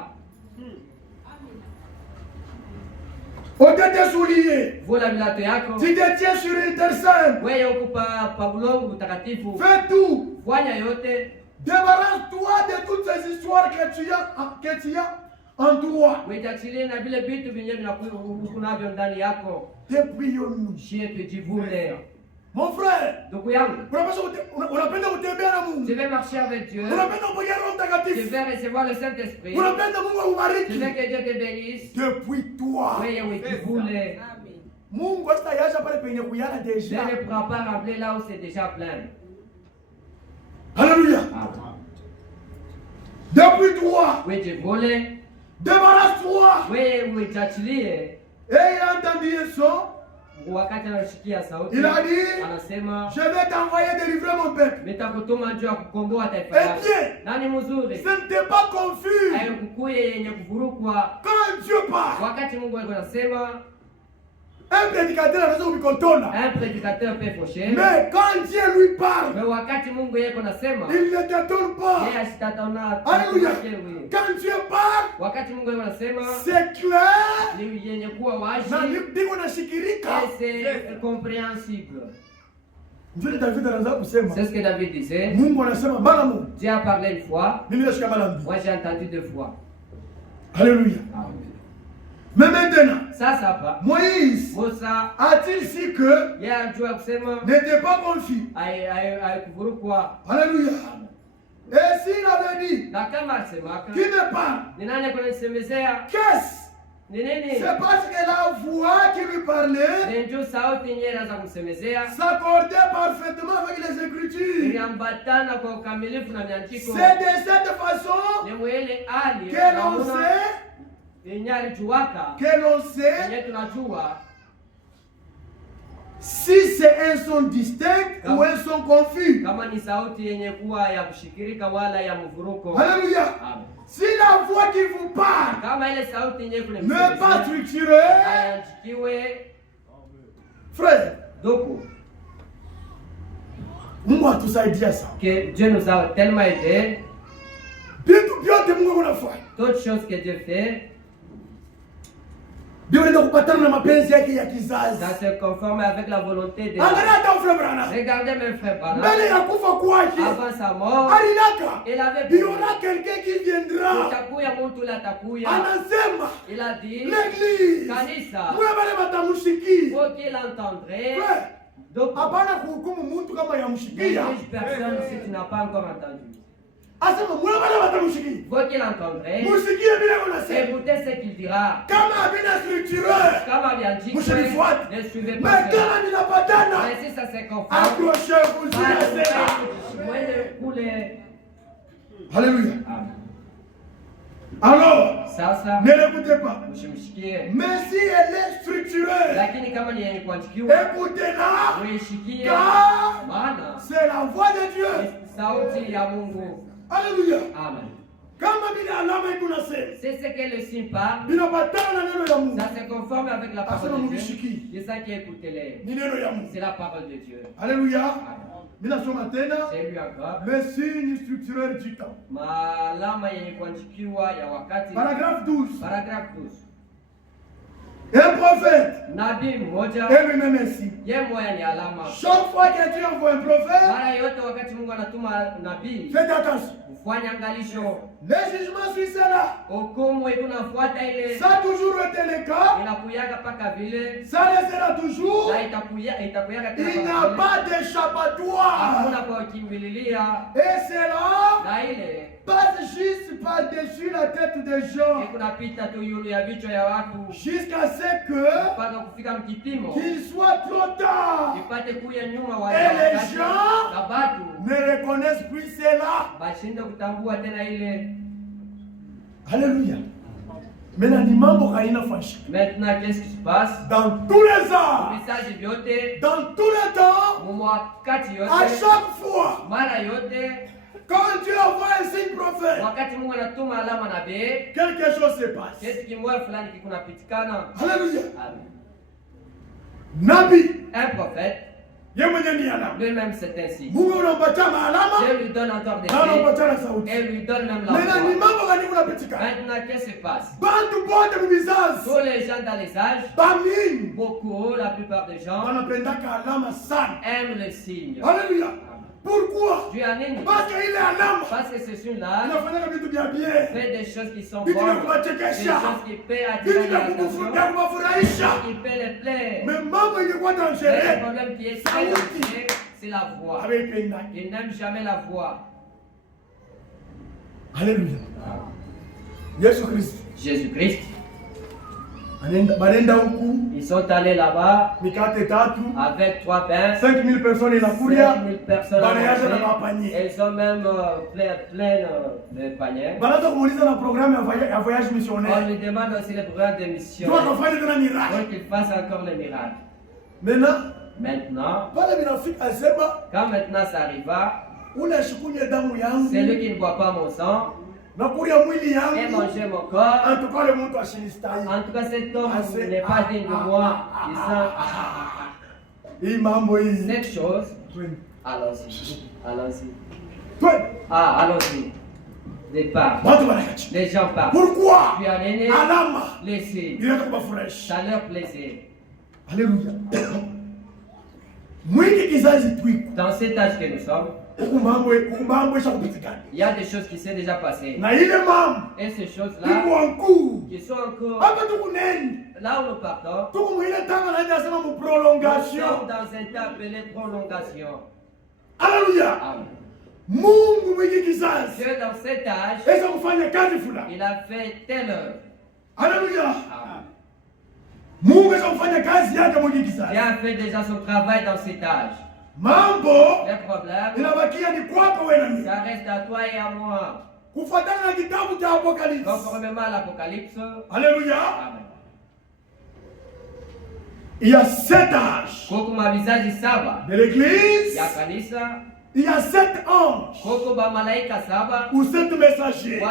Ôte tes souliers. Vula vilato yako. Tu te tiens sur une terre sainte. Wewe uko pa bulongo mtakatifu. Fais tout. Fanya yote. Débarrasse-toi de toutes ces histoires que tu as en toi. Uitachilie na vile vitu vyenyewe vinavyo ndani yako. Dépouillons-nous. Shie tujivune. Mon frère, Ndugu yangu, unapenda kutembea na Mungu. je vais marcher avec Dieu. Unapenda kupokea Roho Je Mtakatifu. vais recevoir le Saint-Esprit. Unapenda Mungu Je akubariki. veux que Dieu te bénisse. Depuis-toi. Wewe ujivune. Mungu asitayasha pale penye kuyana Je deja. ne prends pas remplir là où c'est déjà plein. Alléluia. Depuis-toi. Ujivune. Débarrasse-toi. Wewe uitachilie. Et il a entendu un son. Wakati anashikia sauti, Il a dit, anasema je vais t'envoyer délivrer mon peuple. nitakutuma juu ya kukomboa taifa Eh lako. bien, Nani mzuri? ce n'était pas confus. Haikukuye yenye kuvurukwa. Quand Dieu parle, Wakati Mungu alikuwa anasema, un prédicateur anaweza kubikotona. un prédicateur peut faucher. Mais quand Dieu lui parle, Mais wakati Mungu yeko anasema, il ne t'étonne pas. yeye asitatona. Alléluia. Oui. Quand Dieu parle, Wakati Mungu yeko anasema, c'est clair. ni yenye kuwa wazi. Na ndiko nashikirika. Et c'est compréhensible. Ndio David anaanza kusema. C'est ce que David disait. Mungu anasema bana Mungu. Dieu a parlé une fois. Mimi nashika mara mbili. Moi j'ai entendu deux fois. Alléluia. Mais maintenant, Sasa hapa Moïse Musa a-t-il su que yeye anajua kusema n'était pas confus? haikuvurukwa. Alléluia. Et s'il avait dit, Na kama alisemaka, qui me parle? ni nani kunisemezea? Qu'est-ce? Ni nini? C'est parce que la voix qui lui parlait Ni njoo sauti yenyewe inaanza kumsemezea. s'accordait parfaitement avec les Écritures. Iliambatana kwa ukamilifu na miandiko. C'est de cette façon Ni mwele ali que l'on sait, yenye alijuaka, que l'on sait yenye tunajua si c'est un son distinct ou un son confus. kama ni sauti yenye kuwa ya kushikirika wala ya mvuruko. Alléluia. Amen. Si la voix qui vous parle Kama ile sauti yenye n'est pas structurée, hayajikiwe frère, doko. Mungu atusaidia sana. Que Dieu nous a tellement aidés. Vitu vyote Mungu anafanya. Toutes choses que Dieu fait, Ndio ndio kupatana na mapenzi yake ya kizazi. ça se conforme avec la volonté de Dieu. Angalia hata frère Branham. Regardez mes frères Branham. Mbele ya kufa kwake, Avant sa mort, alinaka. il avait Il y aura quelqu'un qui viendra. Utakuya mtu la takuya. Anasema Il a dit, l'église. kanisa, Mwe bale batamshikia. faut qu'il entendrait. Frère, Donc, hapana kuhukumu mtu kama ne yamshikia. juge personne si tu n'as pas encore entendu. Asema mwe bale batamshikia. Faut qu'il entendrait. Musikie bila unasema. Écoutez ce qu'il dira. Kama habina structure. Kama bien dit, Msinifuate. ne suivez pas Mais cela. kama ninapatana. Mais si ça se conforme, Accrochez-vous sur la scène. Alléluia. Alors, Sasa ne l'écoutez pas. mshimshikie, Mais si elle est structurée, lakini kama ni yenye kuandikiwa écoutez-la, uishikie, car maana c'est la voix de Dieu. ni sauti ya Mungu. Alléluia. Amen. Kama bila alama tunasema, C'est ce que le signe parle. binapatana na neno ya Mungu. Ça se conforme avec la Asema parole de Dieu. mkishikie. C'est ça qui écoutez-les. Ni neno ya Mungu. C'est la parole de Dieu. Alléluia. Amen. Mimi nasoma tena. C'est lui encore. Le signe structurel du temps. Maalama yenye kuandikiwa ya wakati. Paragraphe 12. Paragraphe 12. Un prophète Nabii mmoja est lui-même ainsi. ye moya ni alama. Chaque fois que Dieu envoie un prophète, Mara yote wakati Mungu anatuma nabii, faites attention. ufanye angalisho. Le jugement suit cela. Hukumu ikunafuata ile Ça a toujours été le cas. inakuyaga paka vile Ça le sera toujours. na itakuyaga Il n'y tena a paka vile. pas d'échappatoire. Hakuna kwa kimbililia Et cela na ile passe juste par-dessus la tête des gens. kunapita tu yulu ya vichwa ya watu Jusqu'à ce que mpaka kufika mkipimo qu'il soit trop tard. ipate kuya nyuma wa Et les wakati gens na batu ne reconnaissent plus cela. bashinde kutambua tena ile. Alléluia. Maintenant, qu'est-ce qui se passe? Dans tous les ans, dans tous les temps, à chaque fois, quand Dieu envoie un signe prophète, quelque chose se passe. Alléluia. Nabi, un prophète, lui-même c'est ainsi. Dieu lui donne encore des signes et lui donne même la voix. Maintenant, qu'est-ce qui se passe? Tous les gens dans les âges, beaucoup, la plupart des gens aiment les signes. Alléluia. Pourquoi? Parce que ce signe-là fait des choses qui sont bonnes, des choses qui paient attirer l'attention, qui paient les plaire. Mais le problème qui est très dangereux, c'est la voix. Il n'aime jamais la voix. Alléluia. Jésus-Christ. Ils sont allés là-bas avec 3 pains, 5000 personnes à manger. Ils ont même plein de paniers. On lui demande aussi le programme de mission pour qu'il fasse encore les miracles. Maintenant, quand maintenant ça arriva, c'est lui qui ne boit pas mon sang et manger mon corps. En tout cas, cet homme n'est pas digne de moi. Cette chose, allons-y. Allons-y. Départ. Les gens partent. Pourquoi? Laissez. Ça leur plaisir. Alléluia. Dans cet âge que nous sommes, il y a des choses qui sont déjà passées. Et ces choses-là qui sont encore là où nous partons, nous sommes dans un temps appelé prolongation. Alléluia. Dieu dans cet âge, il a fait telle œuvre. Alléluia. Dieu a fait déjà son travail dans cet âge. Le problème, ça reste à toi et à moi. Conformément à l'Apocalypse. Alléluia. Il y a 7 âges de l'église. Il y a 7 anges ou 7 messagers.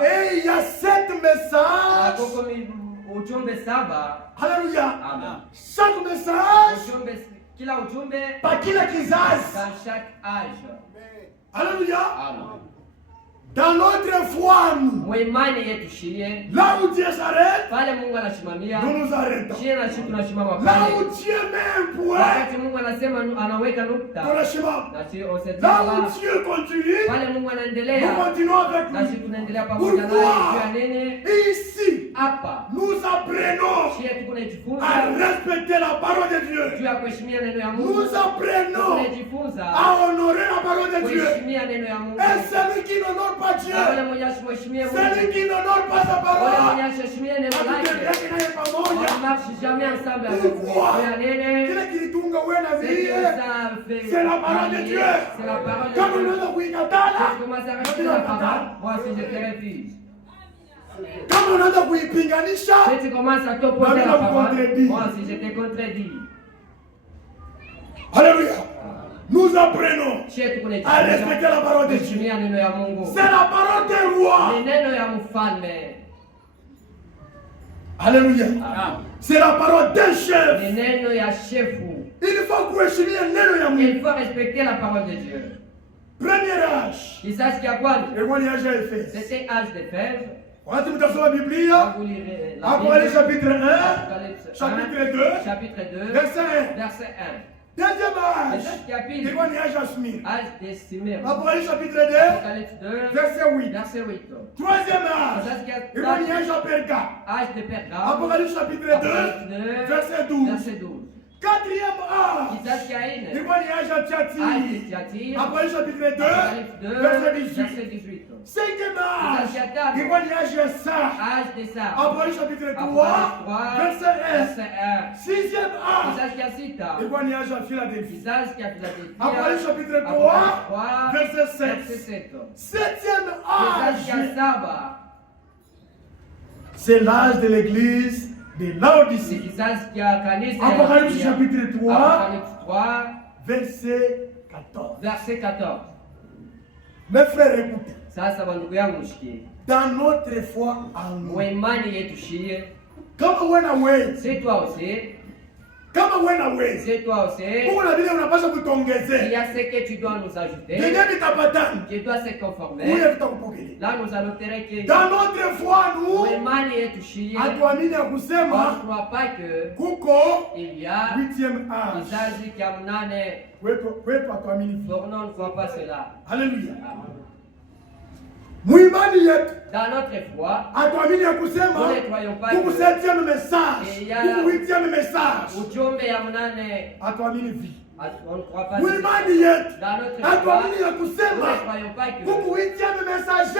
Et il y a 7 messages. Alléluia. Chaque message par kila kizazi. Dans chaque âge. Alléluia. Dans notre foi, là où Dieu s'arrête, nous nous arrêtons. Là où Dieu met un point, là où Dieu continue, nous continuons avec lui. Pourquoi? Ici, nous apprenons à respecter la parole de Dieu. Nous apprenons à honorer la parole de Dieu. Et celui qui n'honore pas Dieu, celui qui n'honore pas sa parole, on ne marche jamais ensemble avec vous. C'est la parole de Dieu. Quand on nous moi si je te refuse. Quand on a kuipinganisha, si tu commences à t'opposer la parole, moi si je te contredis. Alléluia. Nous apprenons à respecter la parole de Dieu. C'est la parole des rois. Alléluia. C'est la parole des chefs. Il faut respecter la parole de Dieu. Premier âge. C'était âge de fer. Wakati mtasoma Biblia, Apocalypse chapitre 1, chapitre 2, verset 1. Deuxième âge, ilikuwa ni âge ya Smyrne. Apocalypse chapitre 2, verset 8. Troisième âge, ilikuwa ni âge ya Perga. Apocalypse chapitre 2, verset 12. Quatrième âge, ilikuwa ni âge ya Thyatire. Apocalypse chapitre 2, verset 18. Cinquième âge, ilikuwa ni âge ya Sardes. Apocalypse chapitre 3, verset 1. Sixième âge, ilikuwa ni âge ya Philadelphie. Apocalypse chapitre 3, verset 7. Septième âge, c'est l'âge de l'église de Laodicée. Apocalypse chapitre 3, verset 14. Verset 14. Mes frères, écoutez. Sasa bandugu yangu mshikie. Dans notre foi en nous. Imani yetu shie. Kama wewe na wewe. C'est toi aussi. Kama wewe na wewe. C'est toi aussi. Mungu na vile unapaswa kutuongezea. Il y a ce que tu dois nous ajouter. Ndio kitapatana. Tu dois se conformer. Wewe tutakupokelea. Là nous allons te recueillir. Dans notre foi nous. Imani yetu shie. Atuamini ya kusema. On ne croit pas que kuko il y a 8e âge. kizazi kia mnane. Kwetu atuamini. Pour nous on ne croit pas cela. Alléluia. Muimani yetu. Dans notre foi, atuamini ya kusema nous ne croyons pas kuko que 7e message. Kuko 8e message. ujumbe ya mnane. Atuamini vie. On ne croit pas muimani yetu. Dans notre foi, atuamini ya nous kusema ne croyons pas que kuko 8e message.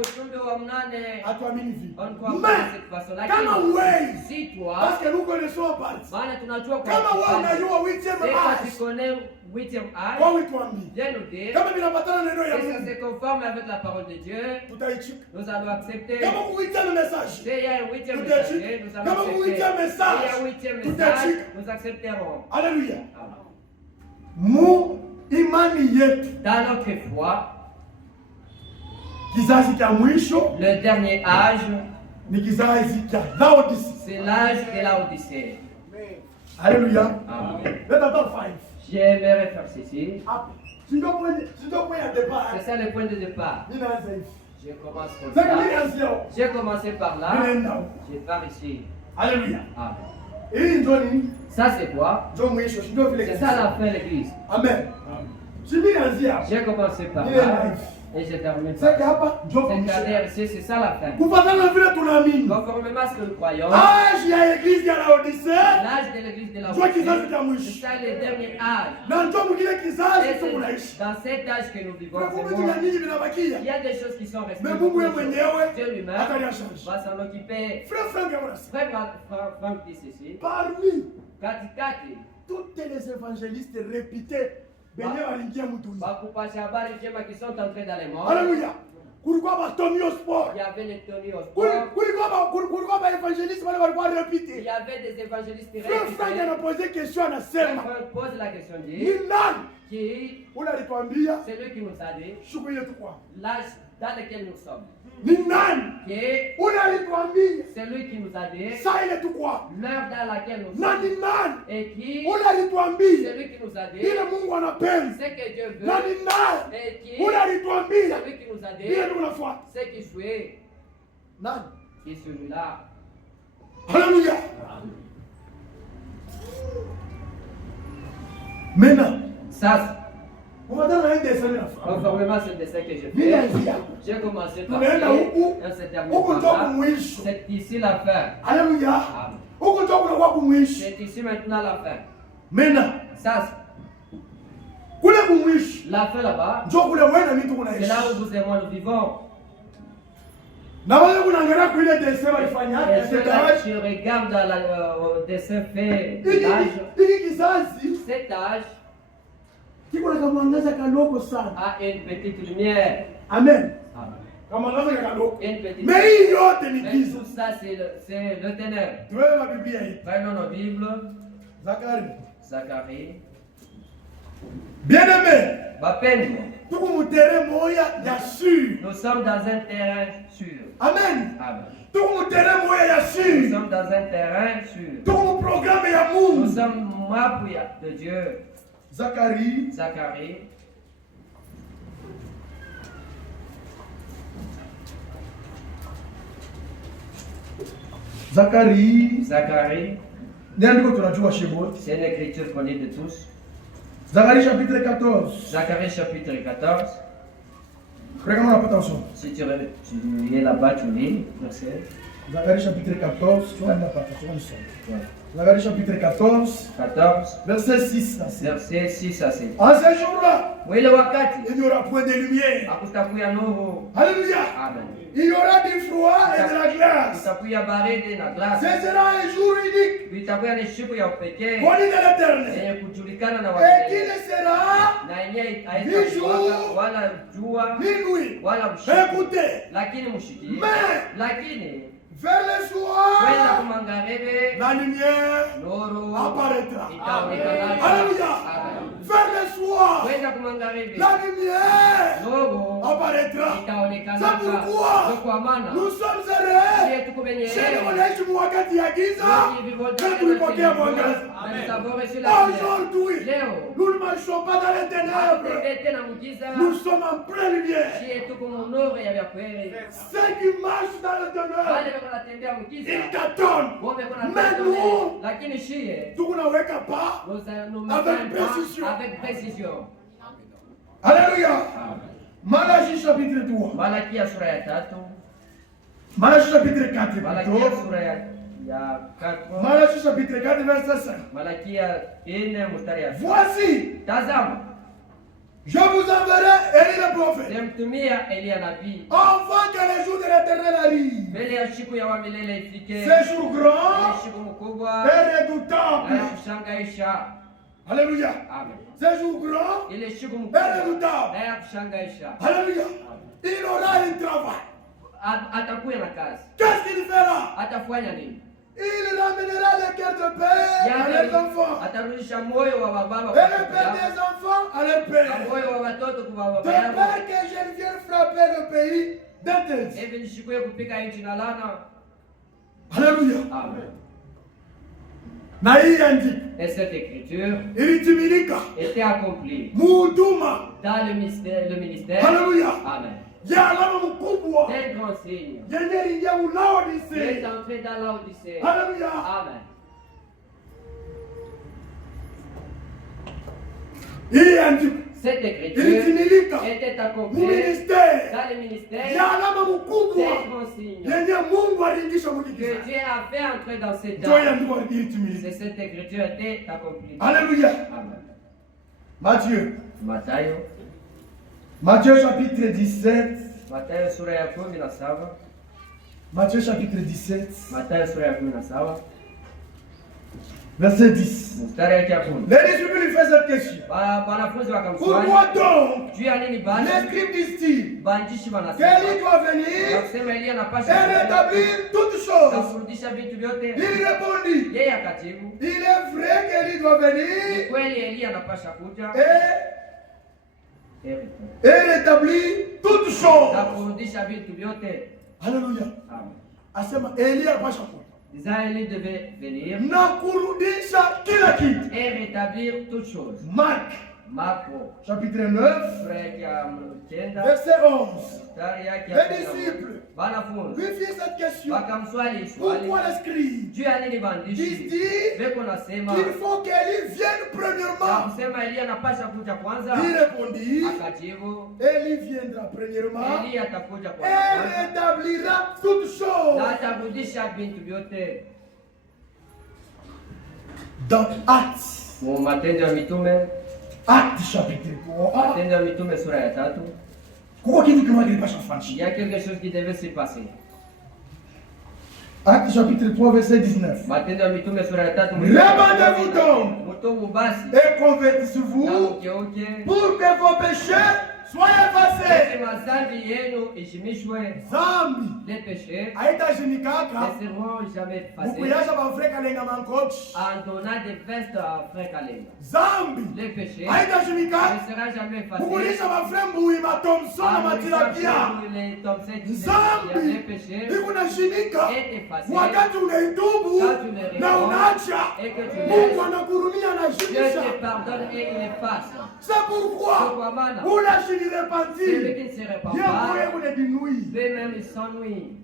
ujumbe wa mnane. Atuamini vie. On ne croit pas de cette façon. Kama wewe. Si toi, Parce que nous connaissons pas. maana tunajua kwa Kama wewe unajua 8e âge. tu connais 8e âge. Kwa wituambi. Viens nous dire. Kama vinapatana na neno ya Et ça Mungu. se conforme avec la parole de Dieu. Tutaichika. Nous allons accepter. Kama ku 8e message. S'il y a un 8e message, nous allons Kama ku accepter. 8e message. S'il y a un 8e message, nous accepterons. Alléluia. Amen. Mu imani yetu. Dans notre foi, Kizazi cha mwisho le dernier âge, ni kizazi cha Laodicea. c'est l'âge de la Odyssée. Alléluia. Amen. Let us talk 5. J'aimerais faire ceci. Si ndio point ya départ. C'est ça le point de départ. Ninaanza hivi. Je commence comme Sasa ça. nilianzia. J'ai commencé par là. Ninaenda. Je pars ici. Alléluia. Amen. Hii ndio nini? Ça c'est quoi? Ndio mwisho, si ndio vile. C'est ça la fin de l'église. Amen. Si nilianzia. J'ai commencé par Ninaenda là. hivi. Et j'ai terminé par Sasa là. hapa ndio C'est mwisho. c'est ça la fin. Kufatana na vile tunaamini. Conformément à ce que nous croyons, Âge ya église ya Laodicea. l'âge de l'église de la Ndio kizazi Odyssée, cha mwisho. c'est ça le dernier âge. Na ndio mwingine kizazi Et tunaishi. c'est dans cet âge que nous vivons. Kwa c'est kumbe bon. tuna nyinyi vinabakia. Il y a des choses qui sont restées. Mais Mungu yeye Dieu mwenyewe lui-même ataliachange. va s'en occuper. Frère Frank Abrasi. Frère Franck dit ceci. Parmi Katikati toutes les évangélistes réputés benye walingia mtuni. bakupasha habari njema qui sont entrés dans les mondes. Alléluia. Kulikuwa ba Tony Sport. Il y avait les Tony Osborne. Kulikuwa ba évangélistes wale walikuwa Il réputés. y avait des évangélistes Frère Frank réputés. anaposé question anasema. Franck pose la question dit Ni nani? qui Ule alituambia c'est lui qui nous a dit shughuli yetu kwa. l'âge dans lequel nous sommes. Ni nani? Qui Ule alituambia c'est lui qui nous a dit saa ile tu kwa. l'heure dans laquelle nous Na sommes. ni nani? Et qui Ule alituambia c'est lui qui nous a dit ile Mungu anapenda. ce que Dieu veut. Na ni nani? Et qui Ule alituambia c'est lui qui nous a dit ile tunafuata. ce qui suit. Nani? Qui est celui-là. Alléluia. Maintenant, Ça, on va donner un dessin de la femme. conformément à ce dessin que j'ai Mimi fait, naanzia. j'ai commencé par Tunaenda huku. un certain Huku ndio moment. kumwisho. C'est ici la fin. Alléluia. Amen. Huku ndio kunakuwa kumwisho. C'est ici maintenant la fin. Maintenant, Ça, kule kumwisho la fin là-bas, ndio kule wewe na mimi c'est tunaishi. là où vous et moi nous vivons. Na wale kunaangalia kule dessin Et walifanya cela, je regarde dans le dessin fait de l'âge. hiki kizazi Cet âge kiko na kamwangaza kadogo sana. a une petite lumière. Amen. Amen. Kamwangaza kadogo. Une petite Mais hii yote ni Mais giza. tout ça, c'est le ténèbre. Tuwewe na Biblia hii. Prenons nos Bibles. Zakari. Zacharie. Bien-aimé, Bapende. tuko mutere moya ya sûr. Nous sommes dans un terrain sûr. Amen. Amen. Tuko mutere moya ya Nous sûr. sommes dans un terrain sûr. Tuko mu programme ya Nous Mungu. sommes membres de Dieu. Zacharie. Zacharie. Zacharie. Zacharie. Ndiko tunajua shebo. C'est une écriture connue de tous. Zacharie chapitre 14. Zacharie chapitre 14. Regardons la attention. Si tu es là-bas, tu lis. Merci. Zacharie chapitre 14. Tu vois la attention. Ouais. Zacharie chapitre 14. 14. Verset 6. Verset 6 à 7. En ce jour-là, Mwile wakati il n'y aura point de lumière. hakutakuya nuru. Alléluia. Amen. Il y aura du froid et de la glace. Kutakuya baridi na glasi. Ce sera un jour unique, Vitakuwa ni siku ya upekee connu de l'Éternel. yenye kujulikana na Et qui watu ne sera na yenyewe ni haitakuwaka jour, wala jua ni nuit. wala usiku. Écoutez, Lakini mshikie, mais lakini Vers le soir, la lumière apparaîtra. Alléluia. Vers le soir, la lumière apparaîtra. C'est pourquoi nous sommes heureux. Aujourd'hui, nous ne marchons pas dans les ténèbres. Nous sommes en pleine lumière. Ceux qui marchent dans les ténèbres, ils t'attendent. Mais nous, tout n'avons pas avec précision. Alléluia. Malachie chapitre 3. Malachie chapitre 4. Malachie chapitre 4 verset 5. Voici, je vous enverrai Élie le prophète, avant que les jours de l'Éternel arrivent. Ces jours grands et redoutables. Alléluia. Ces jours grands et redoutables. Alléluia. Il aura un travail. Qu'est-ce qu'il fera? Il ramènera le cœur de père à leurs enfants. Et le père des enfants à leur père. De peur que je ne vienne frapper le pays d'Éternel. Alléluia. Amen. Et cette écriture était accomplie dans le ministère. Alléluia. Amen. C'est un grand signe. C'est entré dans l'Odyssée. Alléluia. Amen. Cette écriture était accomplie dans le ministère. C'est un grand signe que Dieu a fait entrer dans ces temps. C'est cette écriture était accomplie. Alléluia. Amen. Matthieu chapitre 17. Matthieu chapitre 17. Verset 10. Les disciples lui font cette question. Pourquoi donc les scribes disent-ils qu'Élie doit venir et rétablir toutes choses? Il répondit, il est vrai qu'Élie doit venir et rétablir toutes choses. Alléluia. Asema Élie anapasha kuja. Élie devait venir et rétablir toutes choses. Marc chapitre 9 verset 11. Les disciples lui firent cette question. Pourquoi les scribes disent-ils qu'il faut qu'Élie vienne premièrement? Il répondit, Élie viendra premièrement et rétablira toutes choses. Dans Actes chapitre 3. Il y a quelque chose qui devait se passer. Actes chapitre 3 verset 19. Répandez-vous donc et convertissez-vous pour que vos péchés soyez effacés. Zambi haitajinikaka ukuyasha bafreka lenga mankochi. Zambi haitajinikaka ukulisha bafrembu ima Thompson na matilapia. Zambi ikunashimika wakati unaitubu na unaacha, Mungu anakurumia na shimisha. C'est pourquoi unashini repentir yeye même s'ennuie.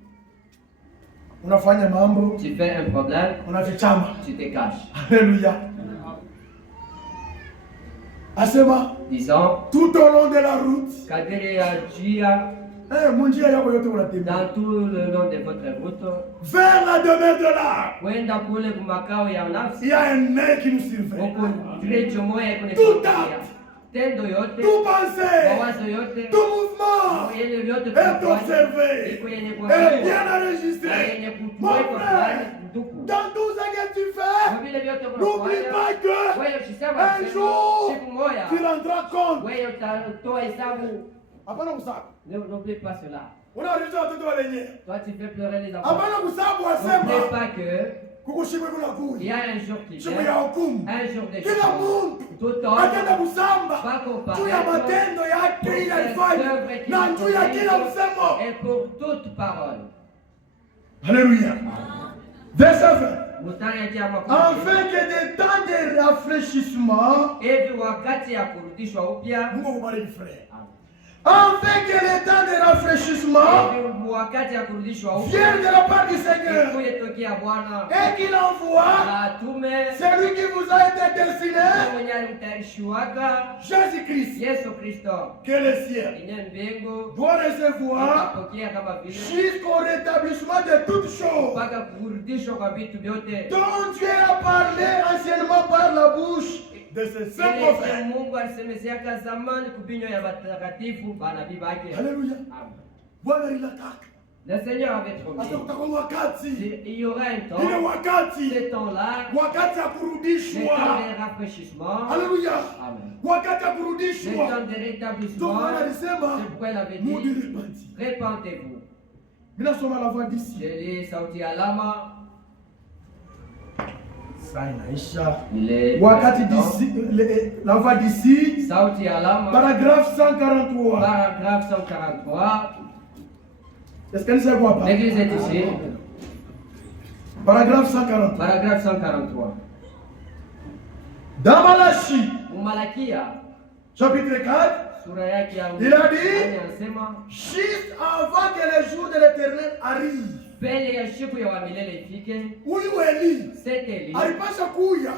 Unafanya mambo, tu fais un problème, unafichama, tu te caches. Alléluia. Asema, disons, tout au long de la route, dans tout le long de votre route, vers la demeure de l'art, il y a un nez qui nous surveille. Tout acte, tout pensée, tout mouvement est observé et bien enregistré. Mon frère, dans tout ce que tu fais, n'oublie pas que un jour tu rendras compte. N'oublie pas cela. Toi, tu fais pleurer les enfants. N'oublie pas que il y a un jour qui vient, un jour de jugement. Tout homme va comparaître et pour toute parole. Alléluia. Verset 20. Mstari ya Afin que des temps de rafraîchissement, hivi wakati ya kurudishwa upya, Mungu kubariki frère. Afin que les temps de rafraîchissement viennent de la part du Seigneur et qu'il envoie celui qui vous a été destiné, Jésus-Christ, que le ciel doit recevoir jusqu'au rétablissement de toutes choses dont Dieu a parlé anciennement par la bouche de ses saints prophètes. Alléluia. Le Seigneur avait promis. Il y aura un temps. Ce temps-là, le temps de rafraîchissement. Alléluia. Amen. Le temps de rétablissement. C'est pourquoi il avait dit, répentez-vous. Nous sommes à la voix d'ici. Je lis Sauti Alama. Wakati d'ici, la voix d'ici, Sauti Alama, paragraphe 143. Paragraphe 143. Est-ce qu'elle ne sait quoi pas? L'église est ici. Paragraphe 143. Paragraphe 143. Dans Malachie, Malakia, chapitre 4, il a dit, juste avant que le jour de l'Éternel arrive, huyu Eli alipasha kuya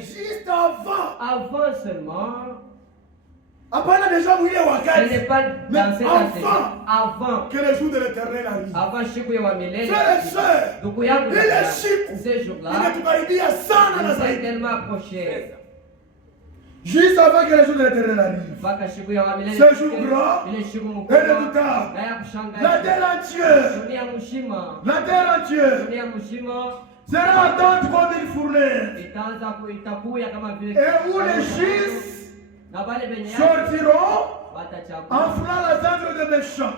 juste avant seulement, hapana déjà mwile wakati, mais avant que le jour de l'Éternel arrive. Frères et sœurs, ile siku imetukaribia sana na zaidi, tellement approché. juste avant que le jour de l'Éternel arrive. Ce jour grand et redoutable. La terre entière sera attente comme une fournaise. Et où les justes sortiront en foulant la cendre des méchants.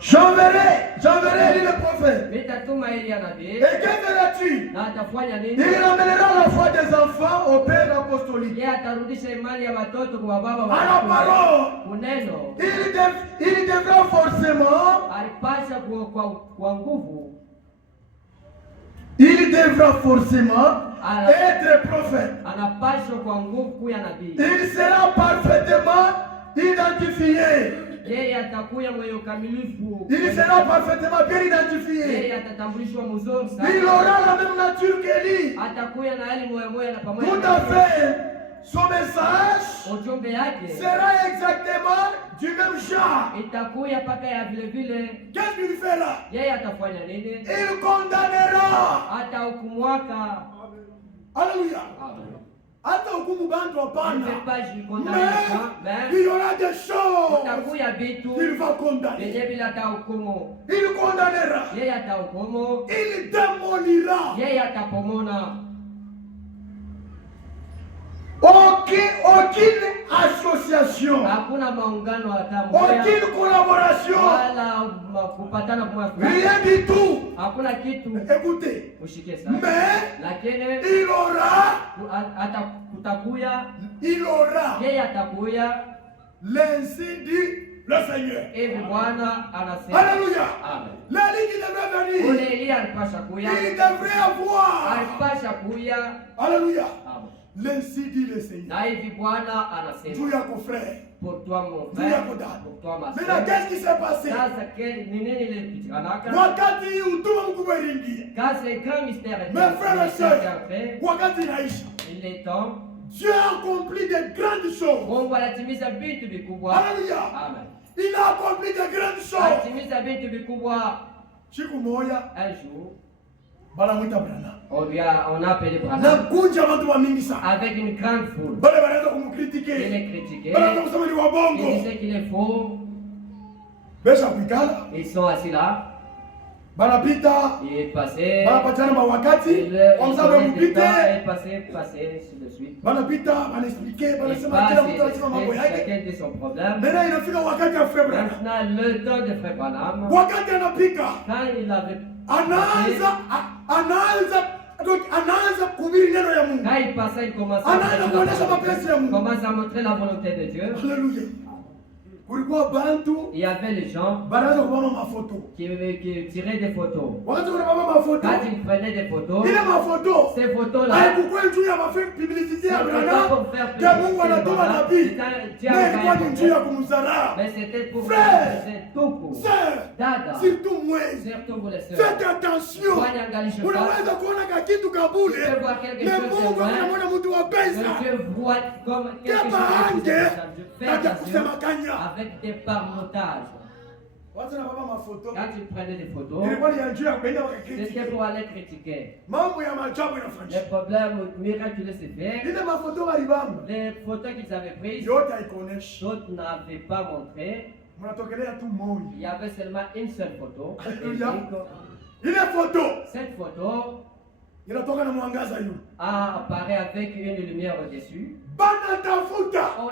J'enverrai le prophète. Et que feras-tu? Il ramènera la foi des enfants au père apostolique. À la parole, il devra forcément être prophète. Il sera parfaitement identifié. Il sera parfaitement bien identifié. Il aura la même nature qu'Élie. Tout à fait. Son message sera exactement du même genre. Qu'est-ce qu'il fait là? Il condamnera. Alléluia. Mais il y aura des choses qu'il va condamner. Il condamnera. Il démolira. Aucune association, aucune collaboration, rien du tout. Écoutez, mais il aura l'ainsi dit le Seigneur. Alléluia. L'Élie qui devrait venir, il devrait avoir. Alléluia. L'ainsi dit le Seigneur. Dieu a mon frère. Pour toi mon frère. Pour toi ma soeur. Maintenant qu'est-ce qui s'est passé? Quand ce grand mystère est mes frères et sœurs, il est temps. Dieu a accompli de grandes choses. Alléluia. Amen. Il a accompli de grandes choses. Un jour, on a appelé Branham avec une grande foule. Il est critiqué. Il disait qu'il est faux. Ils sont assis là. Banapita. Il est passé. Banapatiana mawakati. Il Mpite. est passé, sur le suite. Banapita, banexpliquer, banasema kila mtu anasema mambo yake. Chacun de son problème. Maintenant inafika wakati ya Frère Branham. Maintenant, le temps de Frère Branham. Wakati anapika. Quand il avait anaanza kuhubiri neno ya Mungu. Quand il passait, il commençait à montrer la volonté de Dieu. Alléluia. Il y avait les gens qui tiraient des photos. Quand ils prenaient des photos, ces photos-là, c'est pas pour faire publicité, mais c'était pour faire tout pour. Dada, surtout vous les sœurs. Faites attention. Unaweza kuona kitu kabule. Mungu Dieu voit comme quelque chose de faites attention avec des parmotages. Quand tu prenais des photos, c'était pour aller critiquer. Les problèmes miraculeux s'est fait. Les photos qu'ils avaient prises, d'autres n'avaient pas montré. Il y avait seulement une seule photo. Cette photo apparaît avec une lumière au-dessus. On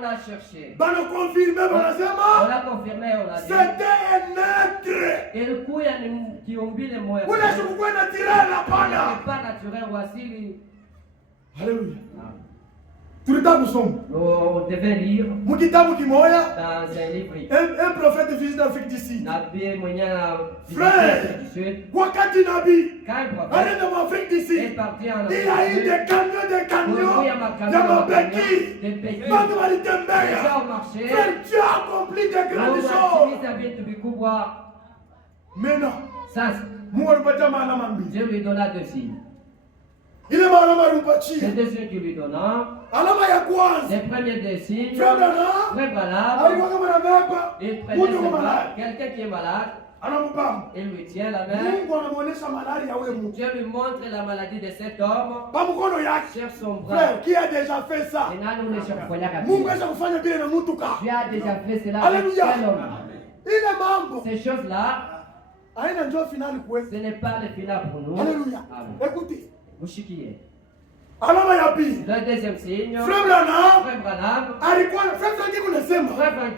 a cherché. On l'a confirmé, on a dit. C'était un être. Et le coup, il y a qui ont vu les moyens. Pas naturel, voici. Alléluia. On devait lire dans un livre. Un prophète visite l'Afrique d'ici. Frère, quand un prophète est parti en Afrique, il a eu des camions, des gens ont marché. Frère, Dieu a accompli des grandes choses. Maintenant, Dieu lui donna deux signes. C'est deux signes qu'il lui donna. Les premiers deux signes, Frère Branham, il prenait ses bras, quelqu'un qui est malade, il lui tient la main. Dieu lui montre la maladie de cet homme sur son bras. Frère, qui a déjà fait ça? Dieu a déjà fait cela avec quel homme? Ces choses-là, ce n'est pas le final pour nous. Alléluia. Écoutez. Mushikiye. Le deuxième signe, Frère Branham,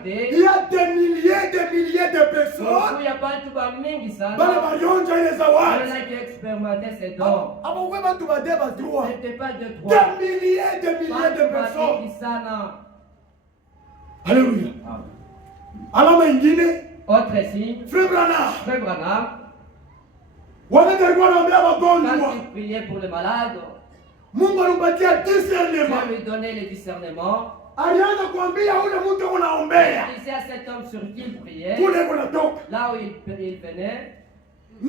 il y a des milliers de personnes qui expérimentaient ces dons. C'était pas de trois. Des milliers de personnes. Alléluia. Autre signe, Frère Branham, quand il priait pour les malades, Dieu lui donnait le discernement. Il disait à cet homme sur qui il priait, là où il venait, et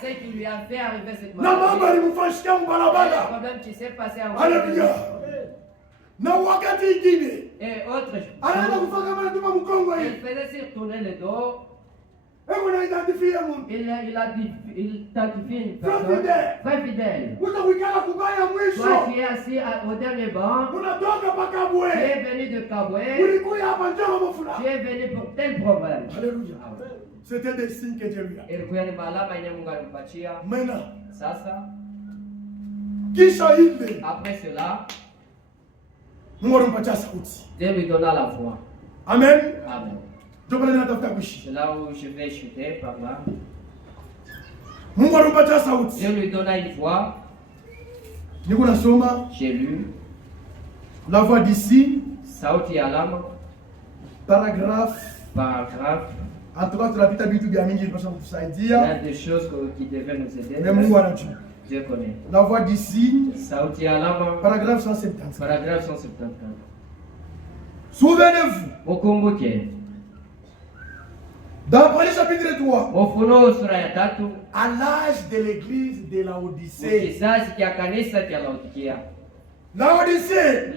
ce qui lui a fait arriver cette maladie, le problème qui s'est passé en Alléluia. Et autre chose, il faisait s'y retourner le dos. Il identifie une personne très fidèle. Toi qui es assis au dernier banc, tu es venu de Kaboué, tu es venu pour tel problème. Alléluia. C'était des signes que Dieu lui a. Maintenant, après cela, Dieu lui donna la voix. Amen. Amen. C'est là où je vais chuter par là. Dieu lui donna une voix. J'ai lu. La voix d'ici. Sauti ya alama. Paragraphe. En tout cas, tu l'as il y a des choses qui devaient nous aider. Dieu connaît. La voix d'ici. Sauti ya alama. Paragraphe 170. Paragraphe 175. Souvenez-vous. Dans Apocalypse chapitre 3, à l'âge de l'église de Laodicée, Laodicée,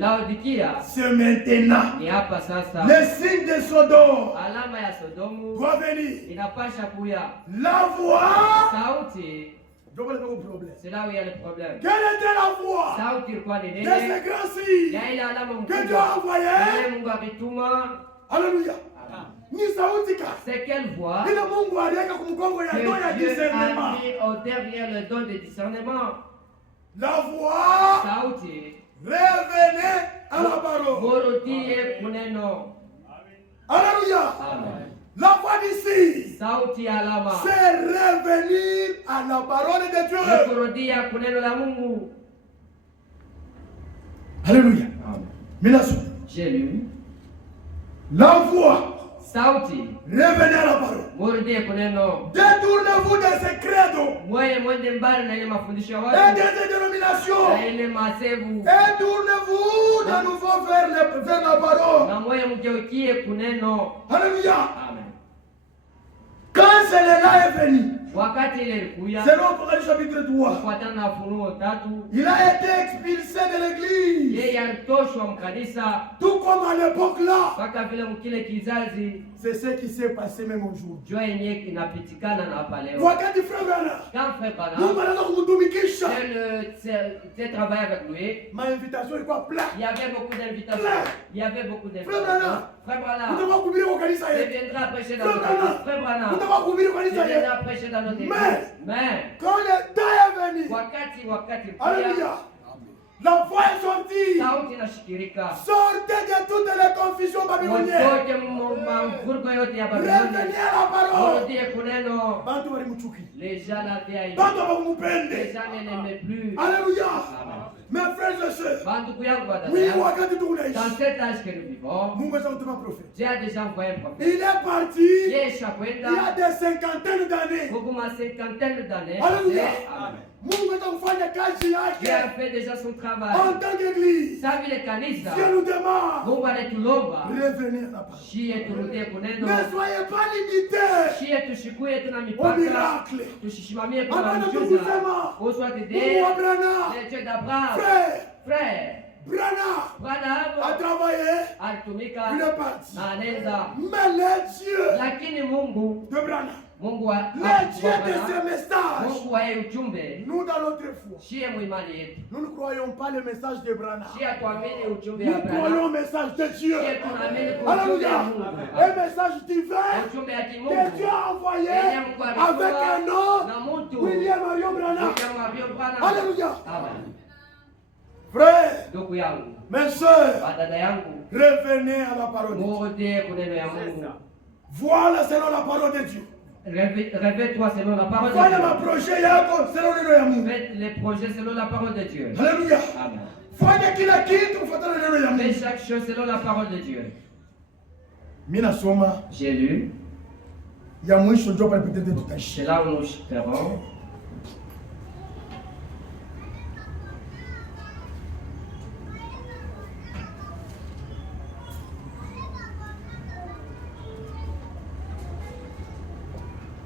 c'est maintenant. Le signe de Sodome doit venir. La voix, c'est là où il y a le problème. Quelle était la voix de ce grand signe que Dieu a envoyé? Alléluia. C'est quelle voix que Dieu a mis derrière le don de discernement. La voix Sauti. Revenez à la parole. Morudie kuneno. Alléluia. Amen. La voix d'ici, Sauti alama. c'est revenir à la parole de Dieu. Kurudia kuneno la Mungu. Alléluia. Amen. Minasou. J'ai lu. La voix. Sauti. Revenez à la parole. Morudie kuneno. Détournez-vous de ces credos. Mwe mwende mbali na ile mafundisho ya Et watu. de ces dénominations. Na ile masevu. Et tournez-vous de nouveau vers la parole. Na mwe mgeukie kuneno. Alléluia. Amen. Quand celle-là est venue, Wakati ile ilikuja. selon Apocalypse chapitre 3, Kufuatana na Ufunuo 3. il a été expulsé de l'église. Yeye alitoshwa mkanisa. Tout comme à l'époque là. Mpaka vile mkile kizazi. C'est ce qui s'est passé même aujourd'hui. Jua yenye inapitikana na hapa leo. Wakati frère Branham, Quand frère Mungu Branham, anaanza kumtumikisha, j'ai travaillé avec lui, ma invitation ilikuwa plein. il y avait beaucoup d'invitations. Il y avait beaucoup Frère d'invitations. Branham, Frère Branham, utakuwa kuhubiri kwa kanisa il yetu. viendra prêcher dans Frère notre Branham, église. Frère Branham, utakuwa kuhubiri kwa il kanisa yetu. viendra prêcher dans notre église. Mais, Quand le temps est venu, wakati alléluia, la voix est sortie. sauti inashikirika. Sortez de toutes les confusions babyloniennes. Mtoke mvurugo yote ya Babiloni. Revenez à la parole. Murudie kuneno. Bantu walimchuki. Les gens l'avaient haï. Bantu Les hawakupende. gens ne l'aimaient plus. Alléluia. Amen. Mes frères et sœurs, Bandugu yangu wadada oui, yangu, wakati tunaishi, dans cet âge que nous vivons, Mungu alituma prophète. Dieu a déjà envoyé un prophète. Il est parti Yesha il y kwenda a des cinquantaines d'années. huku ma cinquantaine d'années. Alléluia. Amen. Mungu atakufanya kazi Dieu a yake fait déjà son travail. en tant qu'église. Sa vile kanisa, Dieu nous demande Mungu anatulomba revenir à la parole. shie turudie kuneno. Ne soyez pas limités Shie tushikuye tuna au mipaka. miracle. Tushishimamie Hapana kuna tu miujiza. kusema Uswa Mungu tede. wa Branham, Le Dieu d'Abraham. frère Frère. Branham a Branham travaillé, alitumika il est parti. na anenda. Mais les dieux Lakini Mungu de Branham, Mungu wa les dieux de Branham, ces messages, Mungu wa ujumbe. nous dans notre foi, Shie muimani yetu. nous ne croyons pas le message de Branham. Shie tuamini ujumbe Nous ya croyons Branham. au message de Dieu. Shie tunaamini kwa ujumbe ya Alléluia. Mungu. Un message divin Ujumbe ya que Dieu kimungu. a envoyé Yenye Mungu avec alitoa un nom, na mtu. William Marion Branham. William Marion Branham. Alléluia. Amen. Frère, Ndugu yangu, mes soeurs, wadada yangu, revenez à la parole de Dieu. murudie kuneno ya Mungu. Voilà selon la parole de Dieu. Réveille-toi selon la parole de Fanya Dieu. maprojet yako selon neno ya Mungu. Faites les projets selon la parole de Dieu. Alléluia. Amen. Fanya kila kitu kufuatana na neno ya Fais Mungu. chaque chose selon la parole de Dieu. Mimi nasoma J'ai lu, ya mwisho ndio pale peut-être tutaishi. c'est là où nous serons.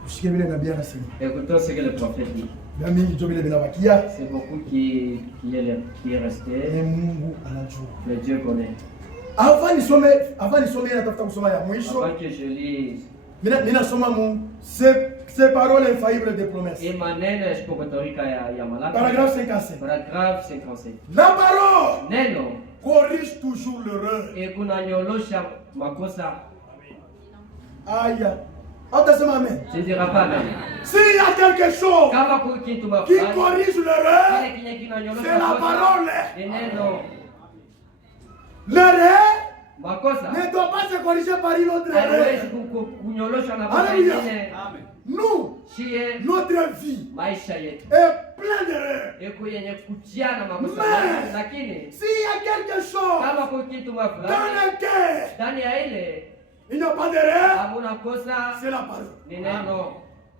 Usikie vile nabii anasema. Écoutons ce que le prophète dit. Na mingi ndio vile vinabakia. C'est beaucoup qui est resté. Mungu anajua. Le Dieu connaît. Avant nisome natafuta kusoma ya mwisho. Avant que je lise, Mimi nasoma mu ces paroles infaillibles des promesses. et maneno ya sipokotorika ya Malaki. Paragraphe 55. Paragraphe 57. La parole Neno corrige toujours l'erreur. kunanyolosha makosa. Aya. Atasema amen. Tu diras pas amen. S'il y a quelque chose Kama kitu qui mafanya, corrige l'erreur, kile kinye kinanyolosha c'est la makosa, parole. ni neno. L'erreur Makosa ne doit pas se corriger par une autre haiwezi erreur. kunyolosha na makosa Alléluia. mengine. Nous, Shie notre vie maisha yetu est pleine d'erreurs. iko yenye kujiana makosa Mais, mengi, lakini s'il y a quelque chose kama kwa kitu dans mafulani le cœur, ndani ya ile il n'y a pas d'erreur, hamuna kosa, c'est la parole. ni neno.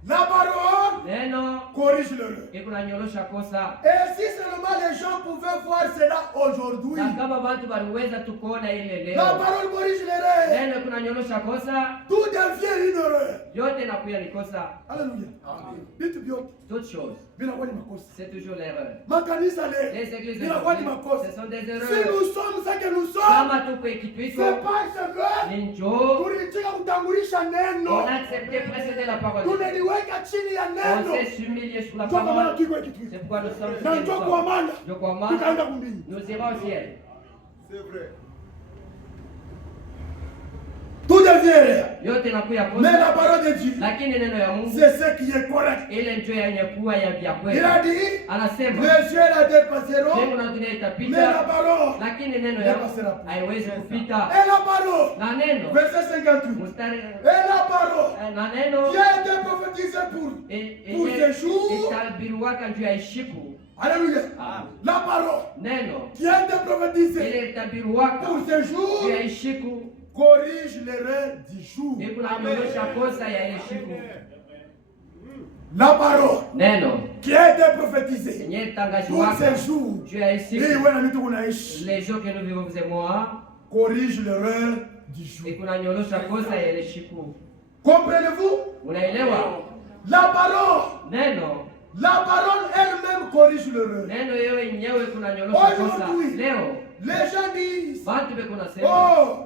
La parole Neno corrige l'erreur. iko nanyolosha kosa. Et si seulement les gens pouvaient voir cela aujourd'hui, Na kama watu waliweza tukuona ile la leo, parole corrige l'erreur. neno kunanyolosha kosa, Tout devient une erreur. yote inakuya ni kosa. Alléluia. Vitu vyote Toute chose, vinakuwa ni makosa. c'est toujours l'erreur. Makanisa leo Les églises vinakuwa ni aujourd'hui, makosa. ce sont des Si erreurs. nous sommes ce que nous sommes, Kama tuko ikitwiko c'est parce que ni njoo, tulitika kutangulisha neno. on a accepté précéder la parole. Tunaliweka chini ya On neno. s'est humilié sur la Ndio maana parole. kiko ikitwiko. C'est pourquoi nous sommes Na ce que ndio nous kwa sommes. maana Je crois tukaenda mal, kumbini. nous irons au ciel. Tout devient. yote nakuya kosa. Mais la parole de Dieu, Lakini neno ya Mungu c'est ce qui est correct. ile ndio yenye kuwa ya vya kweli. Il a dit, Anasema les cieux la dépasseront, mbingu na dunia mais la itapita, parole lakini neno ya haiwezi kupita. et la parole, Na neno verset 58, mstari et la parole na neno qui a été prophétisée pour ces jours. itabiriwaka juu ya ishiku. Alléluia. Ah. La parole Neno qui a été prophétisée ile itabiriwaka pour ces jours juu ya ishiku corrige l'erreur du jour. ni kunanyolosha kosa ya ile ishiku. La parole Neno qui a été prophétisée yenye pour tangaziwaka ces jours. juu ya Et ishiku, ouais, nous connaissons. les jours que nous vivons vous et moi, Corrige l'erreur du jour. ni kunanyolosha kosa ya ile ishiku. Comprenez-vous? Unaelewa? La parole, Neno la parole elle-même corrige l'erreur. neno yewe yenyewe kunanyolosha kosa. Aujourd'hui, Leo les gens disent, watu beko nasema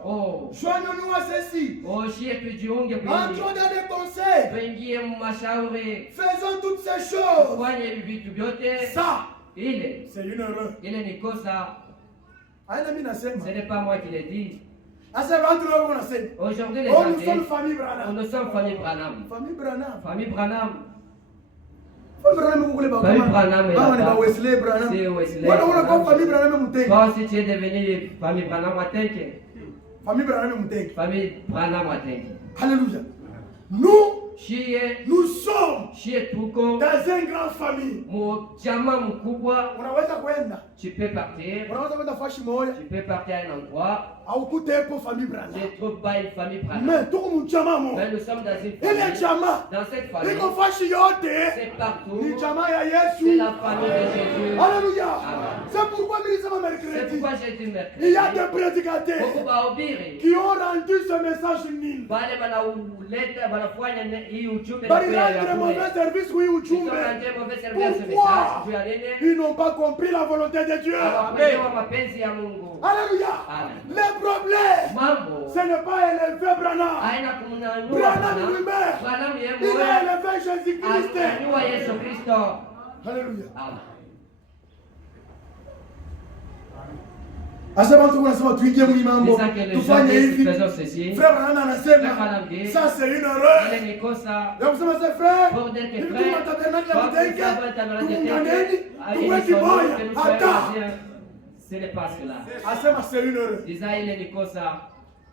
oh, joignons-nous à ceci. shie tujiunge kwenye Entrons dans des conseils. tuingie mashauri Faisons toutes ces choses. kufanya hivi vitu vyote. Ça, Ile c'est une erreur. ni kosa. Aina mimi nasema. Ce n'est pas moi qui l'ai dit. Asa watu leo wanasema. Aujourd'hui les Oh, gens nous sommes disent, famille Branham. nous sommes famille Branham. Famille Branham. Famille Branham. Famille Branham kule ba. Famille Branham est Ba là-bas. Wesley Branham. C'est Wesley. Wana kwa famille Branham mutenge. Toi si tu es devenu famille Branham Wateke. Famille Branham mutenge. Famille Branham Wateke. Alléluia. Nous Nous sommes tuko dans une grande famille. Chama mkubwa. Unaweza kwenda. Tu peux partir. Unaweza kwenda fashi moja. Tu peux partir à un endroit. Au kute pour famille Branham. Je trouve pas une famille Branham. Mais tout mon chama mo. Mais nous sommes dans une Il est famille. chama. Dans cette famille. Iko fashi yote. C'est partout. Ni chama ya Yesu. C'est la famille de Jésus. Alléluia. Amen. C'est pourquoi nous sommes C'est mercredi. pourquoi j'ai dit mercredi. Il y a des prédicateurs Beaucoup bahubiri. qui ont rendu ce message nul. Wale wanauleta wanafanya hii ujumbe Bali rendre mauvais service oui ujumbe. Pourquoi ils n'ont pas compris la volonté de Dieu? mapenzi ya Mungu. Alléluia. Amen. Le problème, Mambo ce n'est pas élever Branham. haina kumnyanyua Branham lui-même, Branham yeye il a mwenyewe élevé Jésus-Christ. alinyanyua Yesu Kristo. Alléluia. Amen. Asema tu unasema tuingie mwi mambo. C'est ça que les gens Tufanye disent, hivi. faisons ceci. Frère Branham Frère anasema Branham dit, ça c'est une erreur. ile ni kosa. Ya kusema c'est frère. Pour dire que Hivi frère, tuma tabernacle ya kwa mtenge. kusaba tabernacle ya Tumunganeni. mtenge, Tuwe ili kimoya. que nous soyons Hata. bien. Ce n'est pas cela. Asema c'est une erreur. Disa ile ni kosa.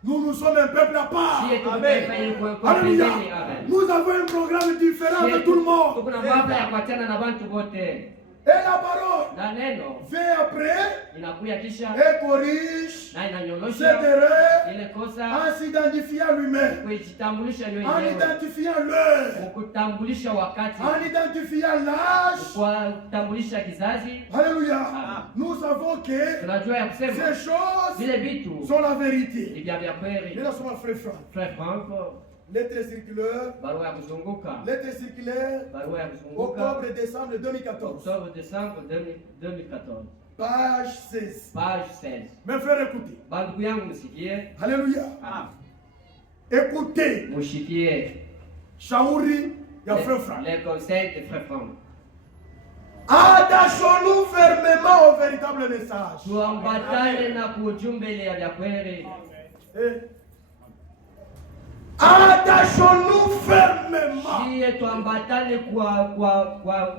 Nous sommes un peuple à part. Shie Amen. tukufanya Alléluia. Amen. Nous avons un programme différent de tout le monde. Tukuna mambo ya kuachana na bantu wote. Et la parole Na neno vient après inakuya kisha et corrige na cette inanyolosha erreur ile kosa en s'identifiant lui-même, kujitambulisha yeye en mwenyewe, identifiant l'heure, kutambulisha wakati, en identifiant l'âge. kutambulisha kizazi. Alléluia. Ah. Nous savons que Tunajua ya kusema ces choses vile vitu sont la ni vérité. vya vya kweli. Nous sommes frères Franck. Frère Frank, Lettre circulaire, barua ya kuzunguka, lettre circulaire, barua ya kuzunguka, octobre-décembre 2014, Octobre décembre 2014, page 16. page 16. Mes frères, écoutez. Bandugu yangu msikie, Alléluia. Écoutez, mushikie shauri ya frère Franck. les conseils de Frère Frank. Attachons-nous fermement au véritable message. Tuambatane na kuujumbe ile ya vya kweli. Attachons-nous fermement. Shie tuambatane kwa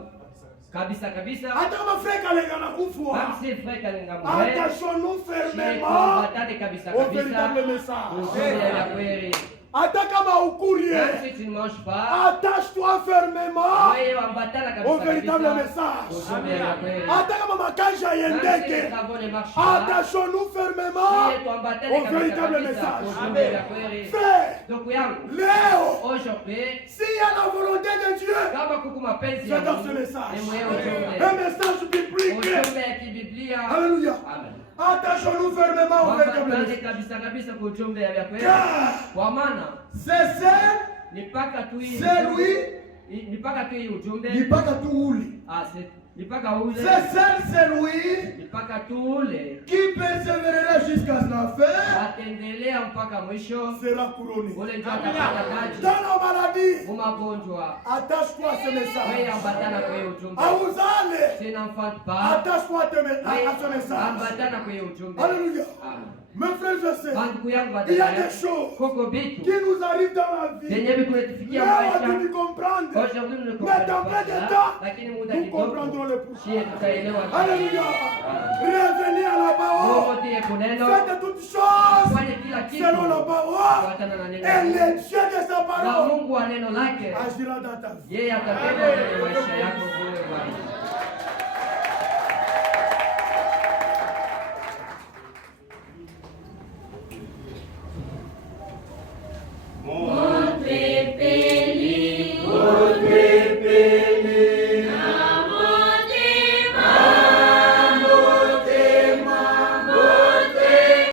kabisa kabisa. Hata kama frère kalenga na kufua. Kama si frère kalenga mwe. Attachons-nous Shie fermement tuambatane kabisa au kabisa. véritable message. Ujumbe ya kweli. Hata kama ukurie. Même si tu ne manges pas. Attache-toi fermement Wewe ambatana kabisa au véritable kabisa. message. Ujumbe ya kweli. Hata kama makaja Même si les yendeke. travaux ne marchent pas. Attachons-nous fermement Shie tuambatane au kabisa véritable kabisa. message. Ujumbe ya kweli. Frère, Ndugu yangu, Léo, aujourd'hui s'il y a la volonté de Dieu, kama kuku mapenzi ya j'adore Mungu, ce message. ni mwewe ujumbe. Un message biblique. Ujumbe ya kibiblia. Alléluia. Amen. Attachons-nous fermement au véritable Wapatane message. kabisa kabisa kwa ujumbe ya kweli. Car Kwa maana c'est ni paka tu hii celui, ni paka tu hii ujumbe. ni paka tu uli. Ni paka ule. C'est celui Ni paka tu ule. qui persévérera jusqu'à la fin Atendelea mpaka mwisho. sera couronné. Ule ndio atapata taji. Dans la maladie, attache-toi à ce message. Attache-toi à ce message. Alléluia. Mes frères et sœurs, il y a des choses qui nous arrivent dans la vie. Là, on a dû comprendre. Mais dans peu de temps, nous comprendrons le pourquoi. Alléluia. Revenez à la parole. Faites toutes choses selon la parole. Et le Dieu de sa parole agira dans ta vie.